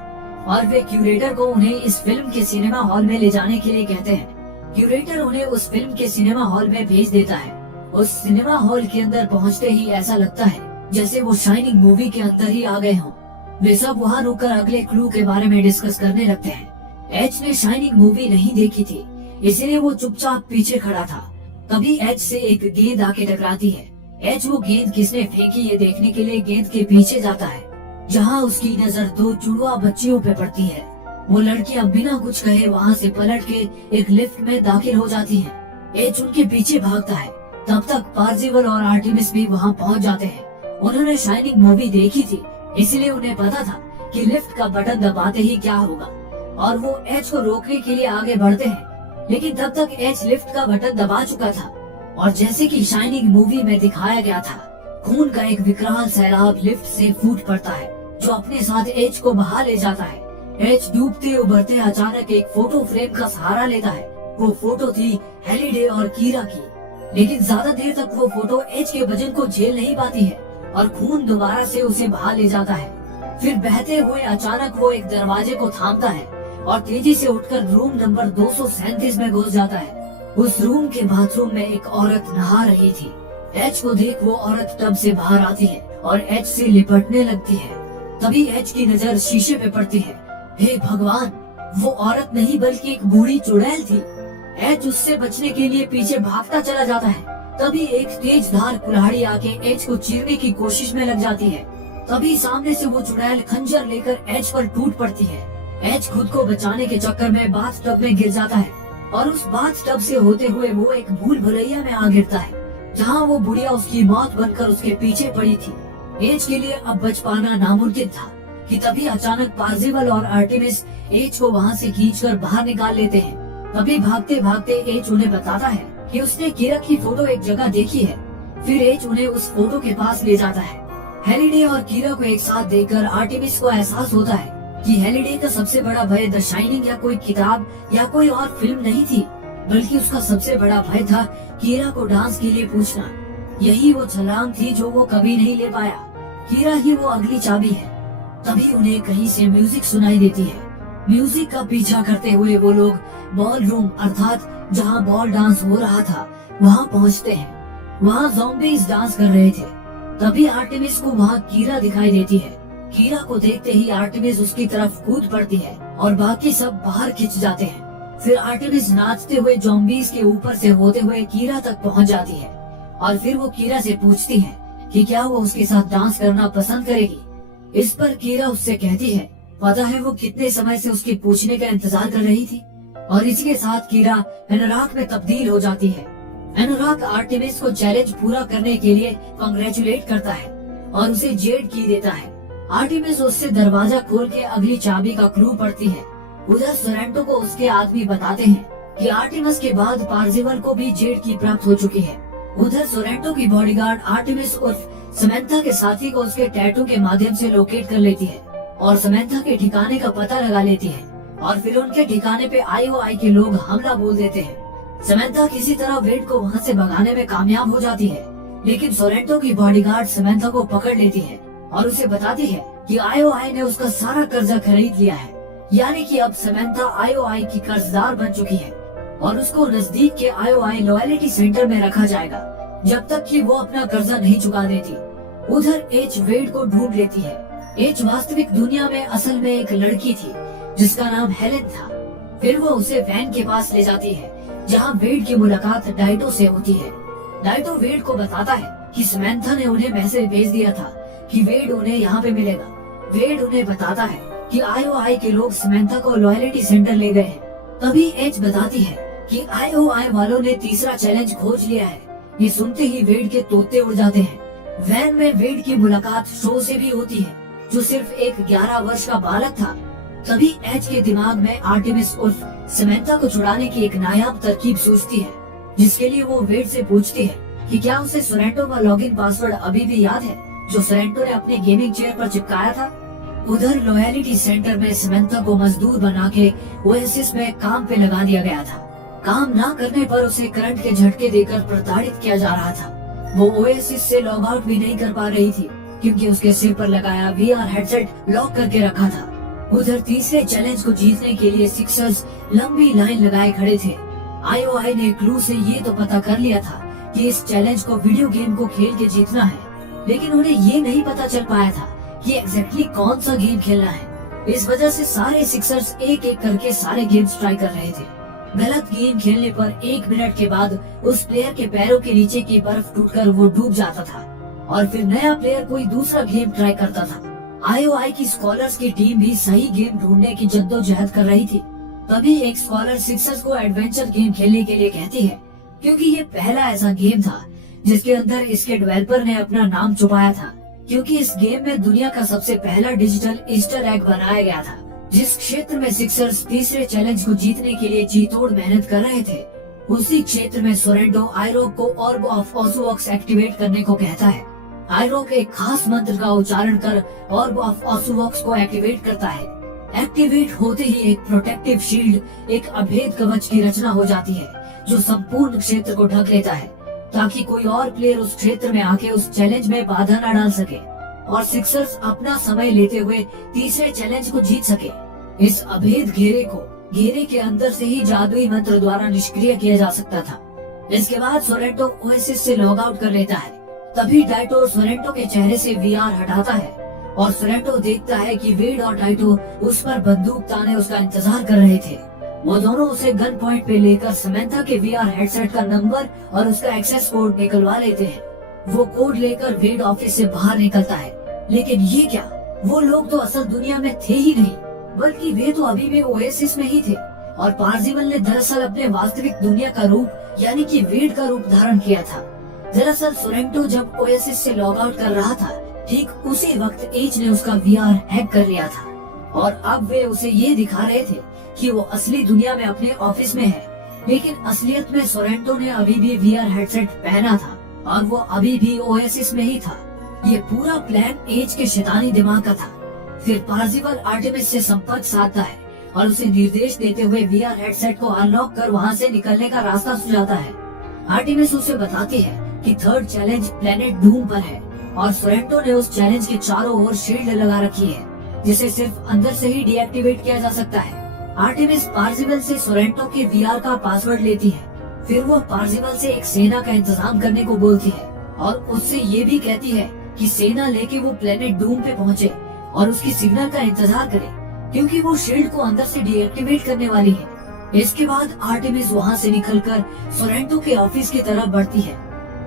और वे क्यूरेटर को उन्हें इस फिल्म के सिनेमा हॉल में ले जाने के लिए कहते हैं। क्यूरेटर उन्हें उस फिल्म के सिनेमा हॉल में भेज देता है। उस सिनेमा हॉल के अंदर पहुंचते ही ऐसा लगता है जैसे वो शाइनिंग मूवी के अंदर ही आ गए हों। वे सब वहां रुककर अगले क्लू के बारे में डिस्कस करने लगते हैं। एच ने शाइनिंग मूवी नहीं देखी थी, इसलिए वो चुपचाप पीछे खड़ा था। तभी एच से एक गेंद आके टकराती है। एच वो गेंद किसने फेंकी ये देखने के लिए गेंद के पीछे जाता है, जहाँ उसकी नजर दो जुड़वा बच्चियों पे पड़ती है। वो लड़कियां बिना कुछ कहे वहाँ से पलट के एक लिफ्ट में दाखिल हो जाती हैं। एच उनके पीछे भागता है। तब तक पार्सिवल और आर्टेमिस भी वहाँ पहुँच जाते हैं। उन्होंने शाइनिंग मूवी देखी थी, इसलिए उन्हें पता था कि लिफ्ट का बटन दबाते ही क्या होगा, और वो एच को रोकने के लिए आगे बढ़ते हैं। लेकिन तब तक एच लिफ्ट का बटन दबा चुका था, और जैसे कि शाइनिंग मूवी में दिखाया गया था, खून का एक विकराल सैलाब लिफ्ट से फूट पड़ता है जो अपने साथ एच को बहा ले जाता है। एच डूबते उभरते अचानक एक फोटो फ्रेम का सहारा लेता है। वो फोटो थी हेलिडे और कीरा की, लेकिन ज्यादा देर तक वो फोटो एच के वजन को झेल नहीं पाती है और खून दोबारा से उसे बहा ले जाता है। फिर बहते हुए अचानक वो एक दरवाजे को थामता है और तेजी से उठकर रूम नंबर 237 में घुस जाता है। उस रूम के बाथरूम में एक औरत नहा रही थी। एच को देख वो औरत टब से बाहर आती है और एच से लिपटने लगती है। तभी एच की नजर शीशे पे पड़ती है। हे भगवान, वो औरत नहीं बल्कि एक बूढ़ी चुड़ैल थी। एच उससे बचने के लिए पीछे भागता चला जाता है। तभी एक तेज धार कुल्हाड़ी आके एच को चीरने की कोशिश में लग जाती है। तभी सामने से वो चुड़ैल खंजर लेकर एच पर टूट पड़ती है। एच खुद को बचाने के चक्कर में बाथ टब में गिर जाता है, और उस बाथ टब से होते हुए वो एक भूल भुलैया में आ गिरता है, जहाँ वो बुढ़िया उसकी मौत बनकर उसके पीछे पड़ी थी। एच के लिए अब बच पाना नामुमकिन था कि तभी अचानक पार्सिवल और आर्टेमिस एच को वहाँ से खींचकर बाहर निकाल लेते हैं। तभी भागते भागते एच उन्हें बताता है कि उसने कीरा की फोटो एक जगह देखी है। फिर एच उन्हें उस फोटो के पास ले जाता है। हेलिडे और कीरा को एक साथ देखकर आर्टेमिस को एहसास होता है कि हेलिडे का सबसे बड़ा भय द शाइनिंग या कोई किताब या कोई और फिल्म नहीं थी, बल्कि उसका सबसे बड़ा भय था कीरा को डांस के लिए पूछना। यही वो छलांग थी जो वो कभी नहीं ले पाया। कीरा ही वो अगली चाबी है। तभी उन्हें कहीं से म्यूजिक सुनाई देती है। म्यूजिक का पीछा करते हुए वो लोग बॉल रूम अर्थात जहाँ बॉल डांस हो रहा था वहाँ पहुँचते हैं। वहाँ ज़ॉम्बीज़ डांस कर रहे थे। तभी आर्टेमिस को वहाँ कीरा दिखाई देती है। कीरा को देखते ही आर्टेमिस उसकी तरफ कूद पड़ती है और बाकी सब बाहर खिंच जाते हैं। फिर आर्टेमिस नाचते हुए ज़ॉम्बीज़ के ऊपर से होते हुए कीरा तक पहुँच जाती है, और फिर वो कीरा से पूछती है कि क्या वो उसके साथ डांस करना पसंद करेगी। इस पर कीरा उससे कहती है पता है वो कितने समय से उसके पूछने का इंतजार कर रही थी। और इसी के साथ कीरा एनोराक में तब्दील हो जाती है। एनोराक आर्टेमिस को चैलेंज पूरा करने के लिए कांग्रेचुलेट करता है और उसे जेड की देता है। आर्टेमिस उससे दरवाजा खोल के अगली चाबी का क्लू पढ़ती है। उधर सोरेंटो को उसके आदमी बताते हैं कि आर्टेमिस के बाद पार्सिवल को भी जेड की प्राप्त हो चुकी है। उधर सोरेंटो की बॉडीगार्ड आर्टेमिस उर्फ समंथा के साथी को उसके टैटू के माध्यम से लोकेट कर लेती है और समंथा के ठिकाने का पता लगा लेती है, और फिर उनके ठिकाने पे आईओआई के लोग हमला बोल देते हैं। समंथा किसी तरह वेड को वहाँ से भगाने में कामयाब हो जाती है, लेकिन सोरेंटो की बॉडीगार्ड समंथा को पकड़ लेती है और उसे बताती है कि आईओआई ने उसका सारा कर्जा खरीद लिया है, यानी कि अब समंथा आईओआई की कर्जदार बन चुकी है और उसको नजदीक के आईओआई लॉयलिटी सेंटर में रखा जाएगा, जब तक कि वो अपना कर्जा नहीं चुका देती। उधर एच वेड को ढूंढ लेती है। एच वास्तविक दुनिया में असल में एक लड़की थी जिसका नाम हेलेन था। फिर वो उसे वैन के पास ले जाती है जहाँ वेड की मुलाकात डाइटो से होती है। डाइटो वेड को बताता है कि समंथा ने उन्हें मैसेज भेज दिया था कि वेड उन्हें यहाँ पे मिलेगा। वेड उन्हें बताता है कि IOI के लोग समंथा को लॉयल्टी सेंटर ले गए हैं। तभी एच बताती है कि IOI वालों ने तीसरा चैलेंज खोज लिया है। ये सुनते ही वेड के तोते उड़ जाते हैं। वैन में वेड की मुलाकात शो से भी होती है जो सिर्फ एक 11 वर्ष का बालक था। तभी एच के दिमाग में आर्टेमिस उर्फ समंथा को छुड़ाने की एक नायाब तरकीब सूझती है, जिसके लिए वो वेड से पूछती है कि क्या उसे सोरेंटो का लॉगिन पासवर्ड अभी भी याद है जो सोरेंटो ने अपने गेमिंग चेयर पर चिपकाया था। उधर लॉयल्टी सेंटर में समंथा को मजदूर बना के ओएसिस में काम पे लगा दिया गया था। काम ना करने पर उसे करंट के झटके देकर प्रताड़ित किया जा रहा था। वो ओएसिस से लॉग आउट भी नहीं कर पा रही थी क्योंकि उसके सिर पर लगाया VR हेडसेट लॉक करके रखा था। उधर तीसरे चैलेंज को जीतने के लिए सिक्सर्स लंबी लाइन लगाए खड़े थे। IOI ने क्लू से ये तो पता कर लिया था कि इस चैलेंज को वीडियो गेम को खेल के जीतना है, लेकिन उन्हें ये नहीं पता चल पाया था कि एग्जैक्टली कौन सा गेम खेलना है। इस वजह से सारे सिक्सर्स एक एक करके सारे गेम्स ट्राई कर रहे थे। गलत गेम खेलने पर 1 मिनट के बाद उस प्लेयर के पैरों के नीचे की बर्फ टूटकर वो डूब जाता था और फिर नया प्लेयर कोई दूसरा गेम ट्राई करता था। IOI की स्कॉलर्स की टीम भी सही गेम ढूंढने की जद्दोजहद कर रही थी। तभी एक स्कॉलर सिक्सर्स को एडवेंचर गेम खेलने के लिए कहती है क्योंकि ये पहला ऐसा गेम था जिसके अंदर इसके डेवलपर ने अपना नाम छुपाया था, क्योंकि इस गेम में दुनिया का सबसे पहला डिजिटल ईस्टर एग बनाया गया था। जिस क्षेत्र में सिक्सर्स तीसरे चैलेंज को जीतने के लिए जी तोड़ मेहनत कर रहे थे, उसी क्षेत्र में सोरेंटो आइरोक को ऑर्ब ऑफ ऑसुवॉक्स एक्टिवेट करने को कहता है। आइरोक एक खास मंत्र का उच्चारण कर ऑर्ब ऑफ ऑसुवॉक्स को एक्टिवेट करता है। एक्टिवेट होते ही एक प्रोटेक्टिव शील्ड, एक अभेद कवच की रचना हो जाती है जो संपूर्ण क्षेत्र को ढक लेता है ताकि कोई और प्लेयर उस क्षेत्र में आके उस चैलेंज में बाधा न डाल सके और सिक्सर्स अपना समय लेते हुए तीसरे चैलेंज को जीत सके। इस अभेद घेरे के अंदर से ही जादुई मंत्र द्वारा निष्क्रिय किया जा सकता था। इसके बाद सोरेंटो ओएसिस से लॉग आउट कर लेता है। तभी डाइटो सोरेंटो के चेहरे से VR हटाता है और सोरेंटो देखता है कि वेड और डाइटो उस पर बंदूक ताने उसका इंतजार कर रहे थे। वो दोनों उसे गन पॉइंट पे लेकर समंथा के VR हेडसेट का नंबर और उसका एक्सेस कोड निकलवा लेते हैं। वो कोड लेकर वेड ऑफिस से बाहर निकलता है, लेकिन ये क्या, वो लोग तो असल दुनिया में थे ही नहीं, बल्कि वे तो अभी भी ओएसिस में ही थे और पार्जिवल ने दरअसल अपने वास्तविक दुनिया का रूप यानी कि वेड का रूप धारण किया था। दरअसल सोरेंटो जब ओएसिस से लॉग आउट कर रहा था, ठीक उसी वक्त एच ने उसका VR हैक कर लिया था और अब वे उसे ये दिखा रहे थे कि वो असली दुनिया में अपने ऑफिस में है, लेकिन असलियत में सोरेंटो ने अभी भी VR हेडसेट पहना था और वो अभी भी ओएसिस में ही था। ये पूरा प्लान एच के शैतानी दिमाग का था। फिर पार्जिवल आर्टेमिस से संपर्क साधता है और उसे निर्देश देते हुए VR हेडसेट को अनलॉक कर वहाँ से निकलने का रास्ता सुझाता है। आर्टेमिस उसे बताती है कि थर्ड चैलेंज प्लेनेट डूम पर है और सोरेंटो ने उस चैलेंज के चारों ओर शील्ड लगा रखी है जिसे सिर्फ अंदर से ही डीएक्टिवेट किया जा सकता है। आर्टेमिस पार्जिवल से सोरेंटो के VR का पासवर्ड लेती है। फिर वो पार्जिवल से एक सेना का इंतजाम करने को बोलती है और उससे ये भी कहती है कि सेना लेके वो प्लेनेट डूम पे पहुँचे और उसकी सिग्नल का इंतजार करे, क्योंकि वो शील्ड को अंदर से डीएक्टिवेट करने वाली है। इसके बाद आर्टेमिस वहाँ से निकलकर सोरेंटो के ऑफिस की तरफ बढ़ती है।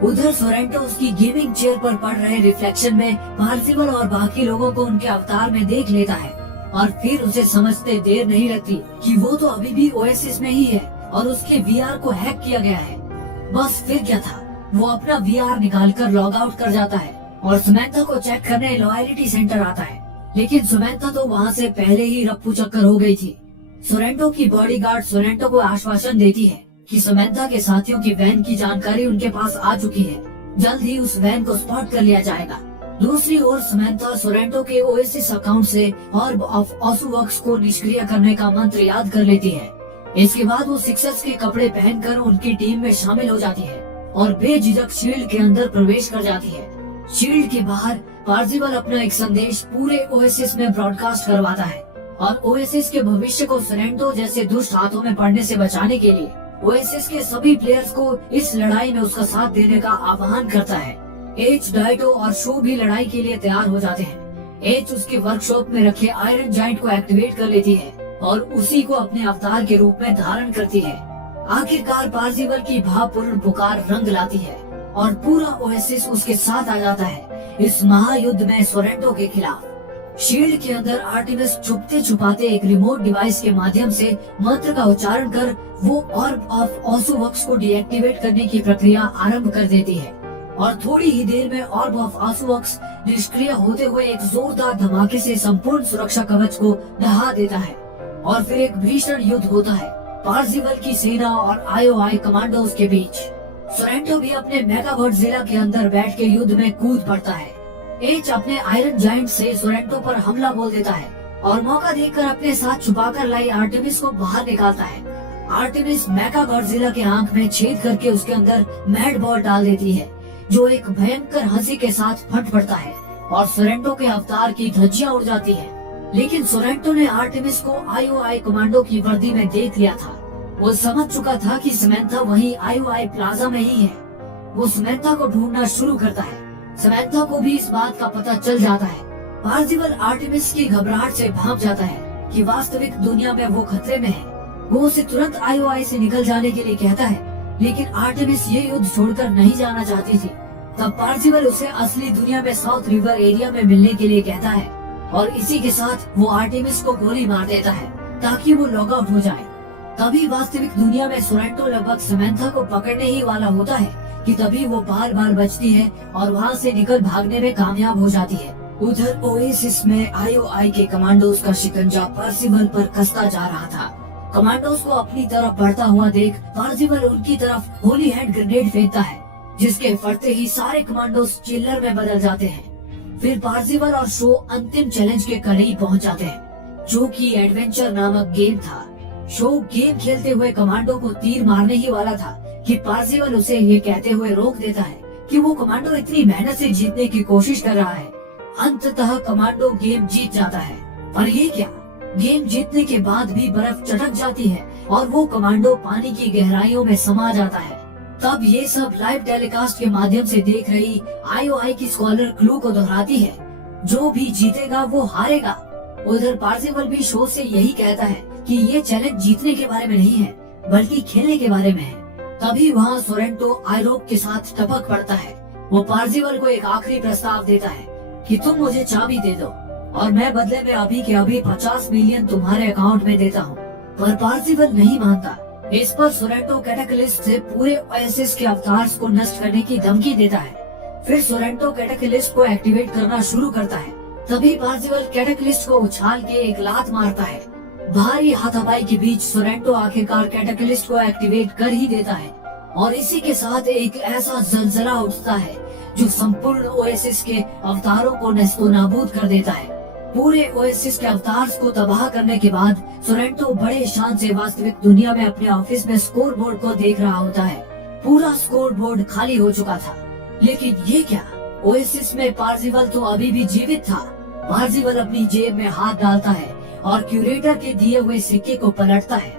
उधर सोरेंटो उसकी गेमिंग चेयर पर पड़ रहे रिफ्लेक्शन में पार्जिवल और बाकी लोगों को उनके अवतार में देख लेता है और फिर उसे समझते देर नहीं लगती कि वो तो अभी भी ओएसिस में ही है और उसके VR को हैक किया गया है। बस फिर क्या था, वो अपना VR निकालकर लॉग आउट कर जाता है और समंथा को चेक करने लॉयल्टी सेंटर आता है, लेकिन समंथा तो वहाँ से पहले ही रप्पू चक्कर हो गई थी। सोरेंटो की बॉडीगार्ड सोरेंटो को आश्वासन देती है कि समंथा के साथियों की वैन की जानकारी उनके पास आ चुकी है, जल्द ही उस वैन को स्पॉट कर लिया जाएगा। दूसरी ओर समंथा सोरेंटो के ओएसिस अकाउंट से ऑर्ब ऑफ ऑसुवॉक्स को निष्क्रिय करने का मंत्र याद कर लेती है। इसके बाद वो सिक्सर्स के कपड़े पहनकर उनकी टीम में शामिल हो जाती है और बेझिझक शील्ड के अंदर प्रवेश कर जाती है। शील्ड के बाहर पार्जिवल अपना एक संदेश पूरे ओएसिस में ब्रॉडकास्ट करवाता है और ओएसिस के भविष्य को सोरेंटो जैसे दुष्ट हाथों में पड़ने से बचाने के लिए ओएसिस के सभी प्लेयर्स को इस लड़ाई में उसका साथ देने का आह्वान करता है। एच, डाइटो और शो भी लड़ाई के लिए तैयार हो जाते हैं। एच उसके वर्कशॉप में रखे आयरन जाइंट को एक्टिवेट कर लेती है और उसी को अपने अवतार के रूप में धारण करती है। आखिरकार पार्जिवल की भावपूर्ण पुकार रंग लाती है और पूरा ओएसिस उसके साथ आ जाता है इस महायुद्ध में सोरेंटो के खिलाफ। शील्ड के अंदर आर्टेमिस छुपते छुपाते एक रिमोट डिवाइस के माध्यम से मंत्र का उच्चारण कर वो ऑर्ब ऑफ ऑसुवक्स को डीएक्टिवेट करने की प्रक्रिया आरंभ कर देती है और थोड़ी ही देर में ऑर्ब ऑफ ऑसुवक्स निष्क्रिय होते हुए एक जोरदार धमाके से संपूर्ण सुरक्षा कवच को ढहा देता है और फिर एक भीषण युद्ध होता है पार्जिवल की सेना और आईओआई कमांडोज के बीच। सोरेंटो भी अपने मेगावर्ड जिला के अंदर बैठ के युद्ध में कूद पड़ता है। एच अपने आयरन जाइंट से सोरेंटो पर हमला बोल देता है और मौका देखकर अपने साथ छुपाकर लाई आर्टेमिस को बाहर निकालता है। आर्टेमिस मेगावर्ड जिला के आंख में छेद करके उसके अंदर मैड बॉल डाल देती है जो एक भयंकर हंसी के साथ फट पड़ता है और सोरेंटो के अवतार की धज्जियां उड़ जाती है। लेकिन सोरेंटो ने आर्टेमिस को आईओआई कमांडो की वर्दी में देख लिया था। वो समझ चुका था कि समैंथा वही आईओआई प्लाजा में ही है। वो समैंथा को ढूंढना शुरू करता है। समैंथा को भी इस बात का पता चल जाता है। पार्जिवल आर्टेमिस की घबराहट से भाग जाता है कि वास्तविक दुनिया में वो खतरे में है। वो उसे तुरंत आईओआई से निकल जाने के लिए कहता है, लेकिन आर्टेमिस ये युद्ध छोड़कर नहीं जाना चाहती थी। तब पार्जिवल उसे असली दुनिया में साउथ रिवर एरिया में मिलने के लिए कहता है और इसी के साथ वो आर्टेमिस को गोली मार देता है ताकि वो लॉग आउट हो जाए। तभी वास्तविक दुनिया में सोरेंटो लगभग समैंथा को पकड़ने ही वाला होता है कि तभी वो बार बार बचती है और वहाँ से निकल भागने में कामयाब हो जाती है। उधर ओएसिस में आईओआई के कमांडोज का शिकंजा पार्जिवल पर कसता जा रहा था। कमांडोज को अपनी तरफ बढ़ता हुआ देख पार्जिवल उनकी तरफ होली हैंड ग्रेनेड फेंकता है जिसके फटते ही सारे कमांडोज चिल्लर में बदल जाते हैं। फिर पार्जिवल और शो अंतिम चैलेंज के करीब पहुंच जाते हैं जो कि एडवेंचर नामक गेम था। शो गेम खेलते हुए कमांडो को तीर मारने ही वाला था कि पार्जिवल उसे ये कहते हुए रोक देता है कि वो कमांडो इतनी मेहनत से जीतने की कोशिश कर रहा है। अंततः कमांडो गेम जीत जाता है। पर ये क्या, गेम जीतने के बाद भी बर्फ चटक जाती है और वो कमांडो पानी की गहराइयों में समा जाता है। तब ये सब लाइव टेलीकास्ट के माध्यम से देख रही आईओआई की स्कॉलर क्लू को दोहराती है, जो भी जीतेगा वो हारेगा। उधर पार्जिवल भी शो से यही कहता है कि ये चैलेंज जीतने के बारे में नहीं है बल्कि खेलने के बारे में है। तभी वहाँ सोरेंटो आयरोप के साथ टपक पड़ता है। वो पार्जिवल को एक आखिरी प्रस्ताव देता है कि तुम मुझे चाबी दे दो और मैं बदले में अभी के अभी 50 मिलियन तुम्हारे अकाउंट में देता हूँ। पर पार्जिवल नहीं मानता। इस पर सोरेंटो कैटाकलिस्ट से पूरे ओएसिस के अवतार्स को नष्ट करने की धमकी देता है। फिर सोरेंटो कैटाकलिस्ट को एक्टिवेट करना शुरू करता है। तभी पार्जिवल कैटाकलिस्ट को उछाल के एक लात मारता है। भारी हाथापाई के बीच सोरेंटो आखिरकार कैटाकलिस्ट को एक्टिवेट कर ही देता है और इसी के साथ एक ऐसा जलजला उठता है जो संपूर्ण ओएसिस के अवतारों को नेस्तनाबूद कर देता है। पूरे ओएसिस के अवतार्स को तबाह करने के बाद सोरेंटो बड़े शान से वास्तविक दुनिया में अपने ऑफिस में स्कोर बोर्ड को देख रहा होता है। पूरा स्कोर बोर्ड खाली हो चुका था। लेकिन ये क्या, ओएसिस में पार्जिवल तो अभी भी जीवित था। पार्जिवल अपनी जेब में हाथ डालता है और क्यूरेटर के दिए हुए सिक्के को पलटता है।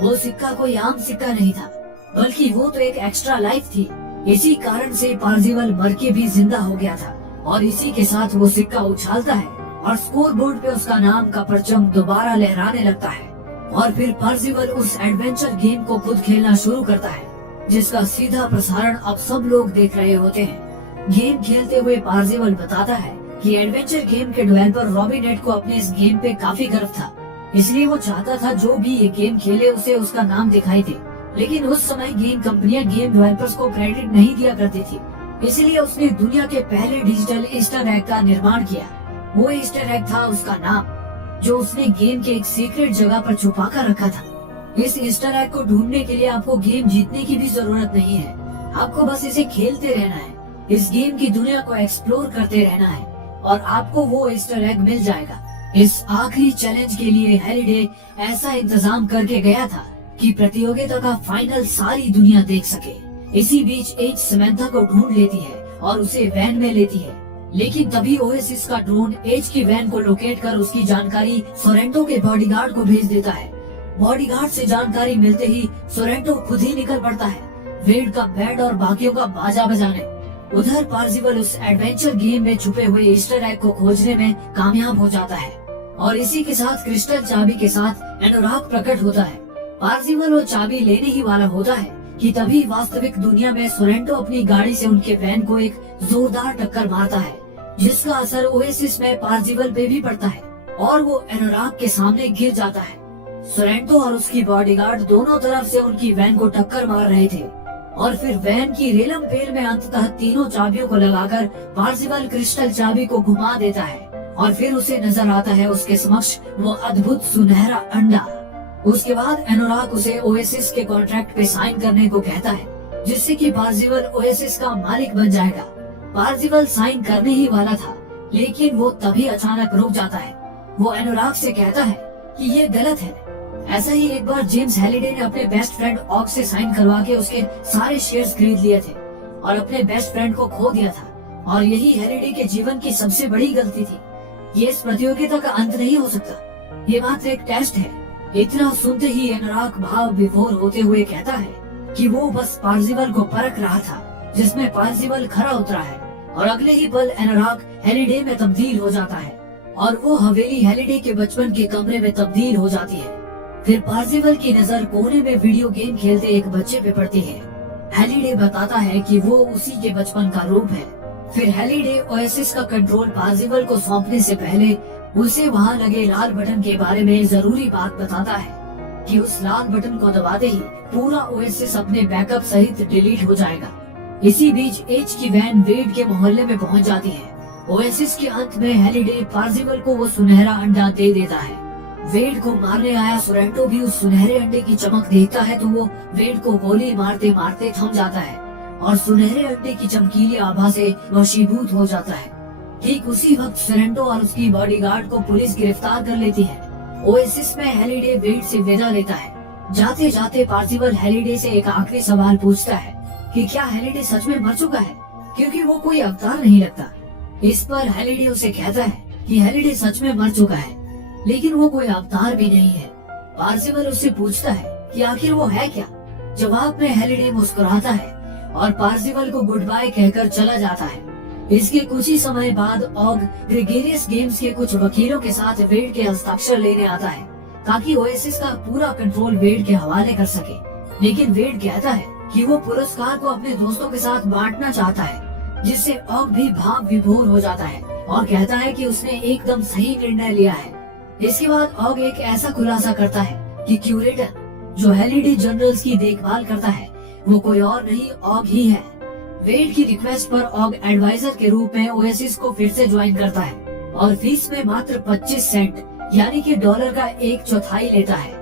वो सिक्का कोई आम सिक्का नहीं था बल्कि वो तो एक एक्स्ट्रा लाइफ थी। इसी कारण से पार्जिवल मर के भी जिंदा हो गया था और इसी के साथ वो सिक्का उछालता है और स्कोर बोर्ड पे उसका नाम का परचम दोबारा लहराने लगता है। और फिर पार्जिवल उस एडवेंचर गेम को खुद खेलना शुरू करता है जिसका सीधा प्रसारण अब सब लोग देख रहे होते हैं। गेम खेलते हुए पार्जिवल बताता है कि एडवेंचर गेम के डेवलपर रॉबिनेट को अपने इस गेम पे काफी गर्व था, इसलिए वो चाहता था जो भी ये गेम खेले उसे उसका नाम दिखाई दे। लेकिन उस समय गेम कंपनियां गेम डेवलपर्स को क्रेडिट नहीं दिया करती थी, इसलिए उसने दुनिया के पहले डिजिटल ईस्टर एग का निर्माण किया। वो ईस्टर एग था उसका नाम, जो उसने गेम के एक सीक्रेट जगह पर छुपा कर रखा था। इस ईस्टर एग को ढूंढने के लिए आपको गेम जीतने की भी जरूरत नहीं है, आपको बस इसे खेलते रहना है, इस गेम की दुनिया को एक्सप्लोर करते रहना है और आपको वो ईस्टर एग मिल जाएगा। इस आखिरी चैलेंज के लिए हैलिडे ऐसा इंतजाम करके गया था कि प्रतियोगिता का फाइनल सारी दुनिया देख सके। इसी बीच एज समैंथा को ढूंढ लेती है और उसे वैन में लेती है। लेकिन तभी ओएसिस का ड्रोन एज की वैन को लोकेट कर उसकी जानकारी सोरेंटो के बॉडीगार्ड को भेज देता है। बॉडीगार्ड से जानकारी मिलते ही सोरेंटो खुद ही निकल पड़ता है वेड का बेड और बाकियों का बाजा बजाने। उधर पार्जिवल उस एडवेंचर गेम में छुपे हुए ईस्टर एग को खोजने में कामयाब हो जाता है और इसी के साथ क्रिस्टल चाबी के साथ एनोराक प्रकट होता है। पार्जिवल वो चाबी लेने ही वाला होता है कि तभी वास्तविक दुनिया में सोरेंटो अपनी गाड़ी से उनके वैन को एक जोरदार टक्कर मारता है, जिसका असर ओएसिस में पार्जिवल पे भी पड़ता है और वो एनोराक के सामने गिर जाता है। सोरेंटो और उसकी बॉडीगार्ड दोनों तरफ से उनकी वैन को टक्कर मार रहे थे और फिर वैन की रेलम पेल में अंततः तीनों चाबियों को लगाकर पार्जिवल क्रिस्टल चाबी को घुमा देता है और फिर उसे नजर आता है उसके समक्ष वो अद्भुत सुनहरा अंडा। उसके बाद एनोराक उसे ओएसिस के कॉन्ट्रैक्ट पे साइन करने को कहता है, जिससे कि पार्जिवल ओएसिस का मालिक बन जाएगा। पार्जिवल साइन करने ही वाला था, लेकिन वो तभी अचानक रुक जाता है। वो एनोराक से कहता है कि ये गलत है। ऐसा ही एक बार जेम्स हैलिडे ने अपने बेस्ट फ्रेंड ऑग से साइन करवा के उसके सारे शेयर्स खरीद लिए थे और अपने बेस्ट फ्रेंड को खो दिया था और यही हैलिडे के जीवन की सबसे बड़ी गलती थी। ये इस प्रतियोगिता का अंत नहीं हो सकता, ये मात्र एक टेस्ट है। इतना सुनते ही एनोराक भाव विभोर होते हुए कहता है कि वो बस पार्जिवल को परख रहा था, जिसमें पार्जिवल खरा उतरा है और अगले ही पल एनोराक हैलिडे में तब्दील हो जाता है और वो हवेली हैलिडे के बचपन के कमरे में तब्दील हो जाती है। फिर पार्जिवल की नजर कोने में वीडियो गेम खेलते एक बच्चे पे पड़ती है। हैलिडे बताता है कि वो उसी के बचपन का रूप है। फिर हैलिडे ओएसिस का कंट्रोल पार्जिवल को सौंपने से पहले उसे वहाँ लगे लाल बटन के बारे में जरूरी बात बताता है कि उस लाल बटन को दबाते ही पूरा ओएसिस अपने बैकअप सहित डिलीट हो जाएगा। इसी बीच एच की वैन वेड के मोहल्ले में पहुँच जाती है। ओएसिस के अंत में हैलिडे पार्जिवल को वो सुनहरा अंडा दे देता है। वेड को मारने आया सोरेंटो भी उस सुनहरे अंडे की चमक देखता है तो वो वेड को गोली मारते मारते थम जाता है और सुनहरे अंडे की चमकीली आभा से वशीभूत हो जाता है। ठीक उसी वक्त सोरेंटो और उसकी बॉडीगार्ड को पुलिस गिरफ्तार कर लेती है। ओएसिस में हैलिडे वेड से विदा लेता है। जाते जाते पार्जिवल हैलिडे से एक आखिरी सवाल पूछता है कि क्या हैलिडे सच में मर चुका है, क्योंकि वो कोई अवतार नहीं लगता। इस पर हैलिडे उसे कहता है कि हैलिडे सच में मर चुका है, लेकिन वो कोई अवतार भी नहीं है। पार्जिवल उससे पूछता है कि आखिर वो है क्या। जवाब में हैलिडे मुस्कुराता है और पार्जिवल को गुड बाय कहकर चला जाता है। इसके कुछ ही समय बाद ऑग ग्रेगेरियस गेम्स के कुछ वकीलों के साथ वेड के हस्ताक्षर लेने आता है ताकि ओएसिस का पूरा कंट्रोल वेड के हवाले कर सके, लेकिन वेड कहता है कि वो पुरस्कार को अपने दोस्तों के साथ बांटना चाहता है, जिससे ऑग भी भाव विभोर हो जाता है और कहता है कि उसने एकदम सही निर्णय लिया है। इसके बाद ऑग एक ऐसा खुलासा करता है कि क्यूरेटर जो हैलिडे जनरल्स की देखभाल करता है वो कोई और नहीं ऑग ही है। वेड की रिक्वेस्ट पर ऑग एडवाइजर के रूप में ओएसिस को फिर से ज्वाइन करता है और फीस में मात्र 25 सेंट यानी कि डॉलर का 1/4 लेता है।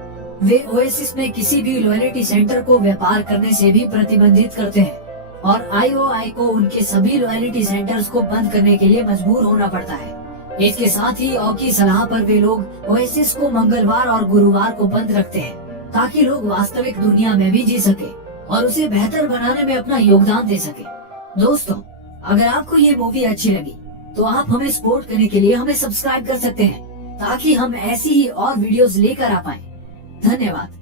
वे ओएसिस में किसी भी लॉयल्टी सेंटर को व्यापार करने से भी प्रतिबंधित करते हैं और आईओआई को उनके सभी लॉयल्टी सेंटर्स को बंद करने के लिए मजबूर होना पड़ता है। इसके साथ ही ऑग की सलाह पर वे लोग ओएसिस को मंगलवार और गुरुवार को बंद रखते हैं ताकि लोग वास्तविक दुनिया में भी जी सके और उसे बेहतर बनाने में अपना योगदान दे सके। दोस्तों, अगर आपको ये मूवी अच्छी लगी तो आप हमें सपोर्ट करने के लिए हमें सब्सक्राइब कर सकते हैं ताकि हम ऐसी ही और वीडियोस लेकर आ पाएं। धन्यवाद।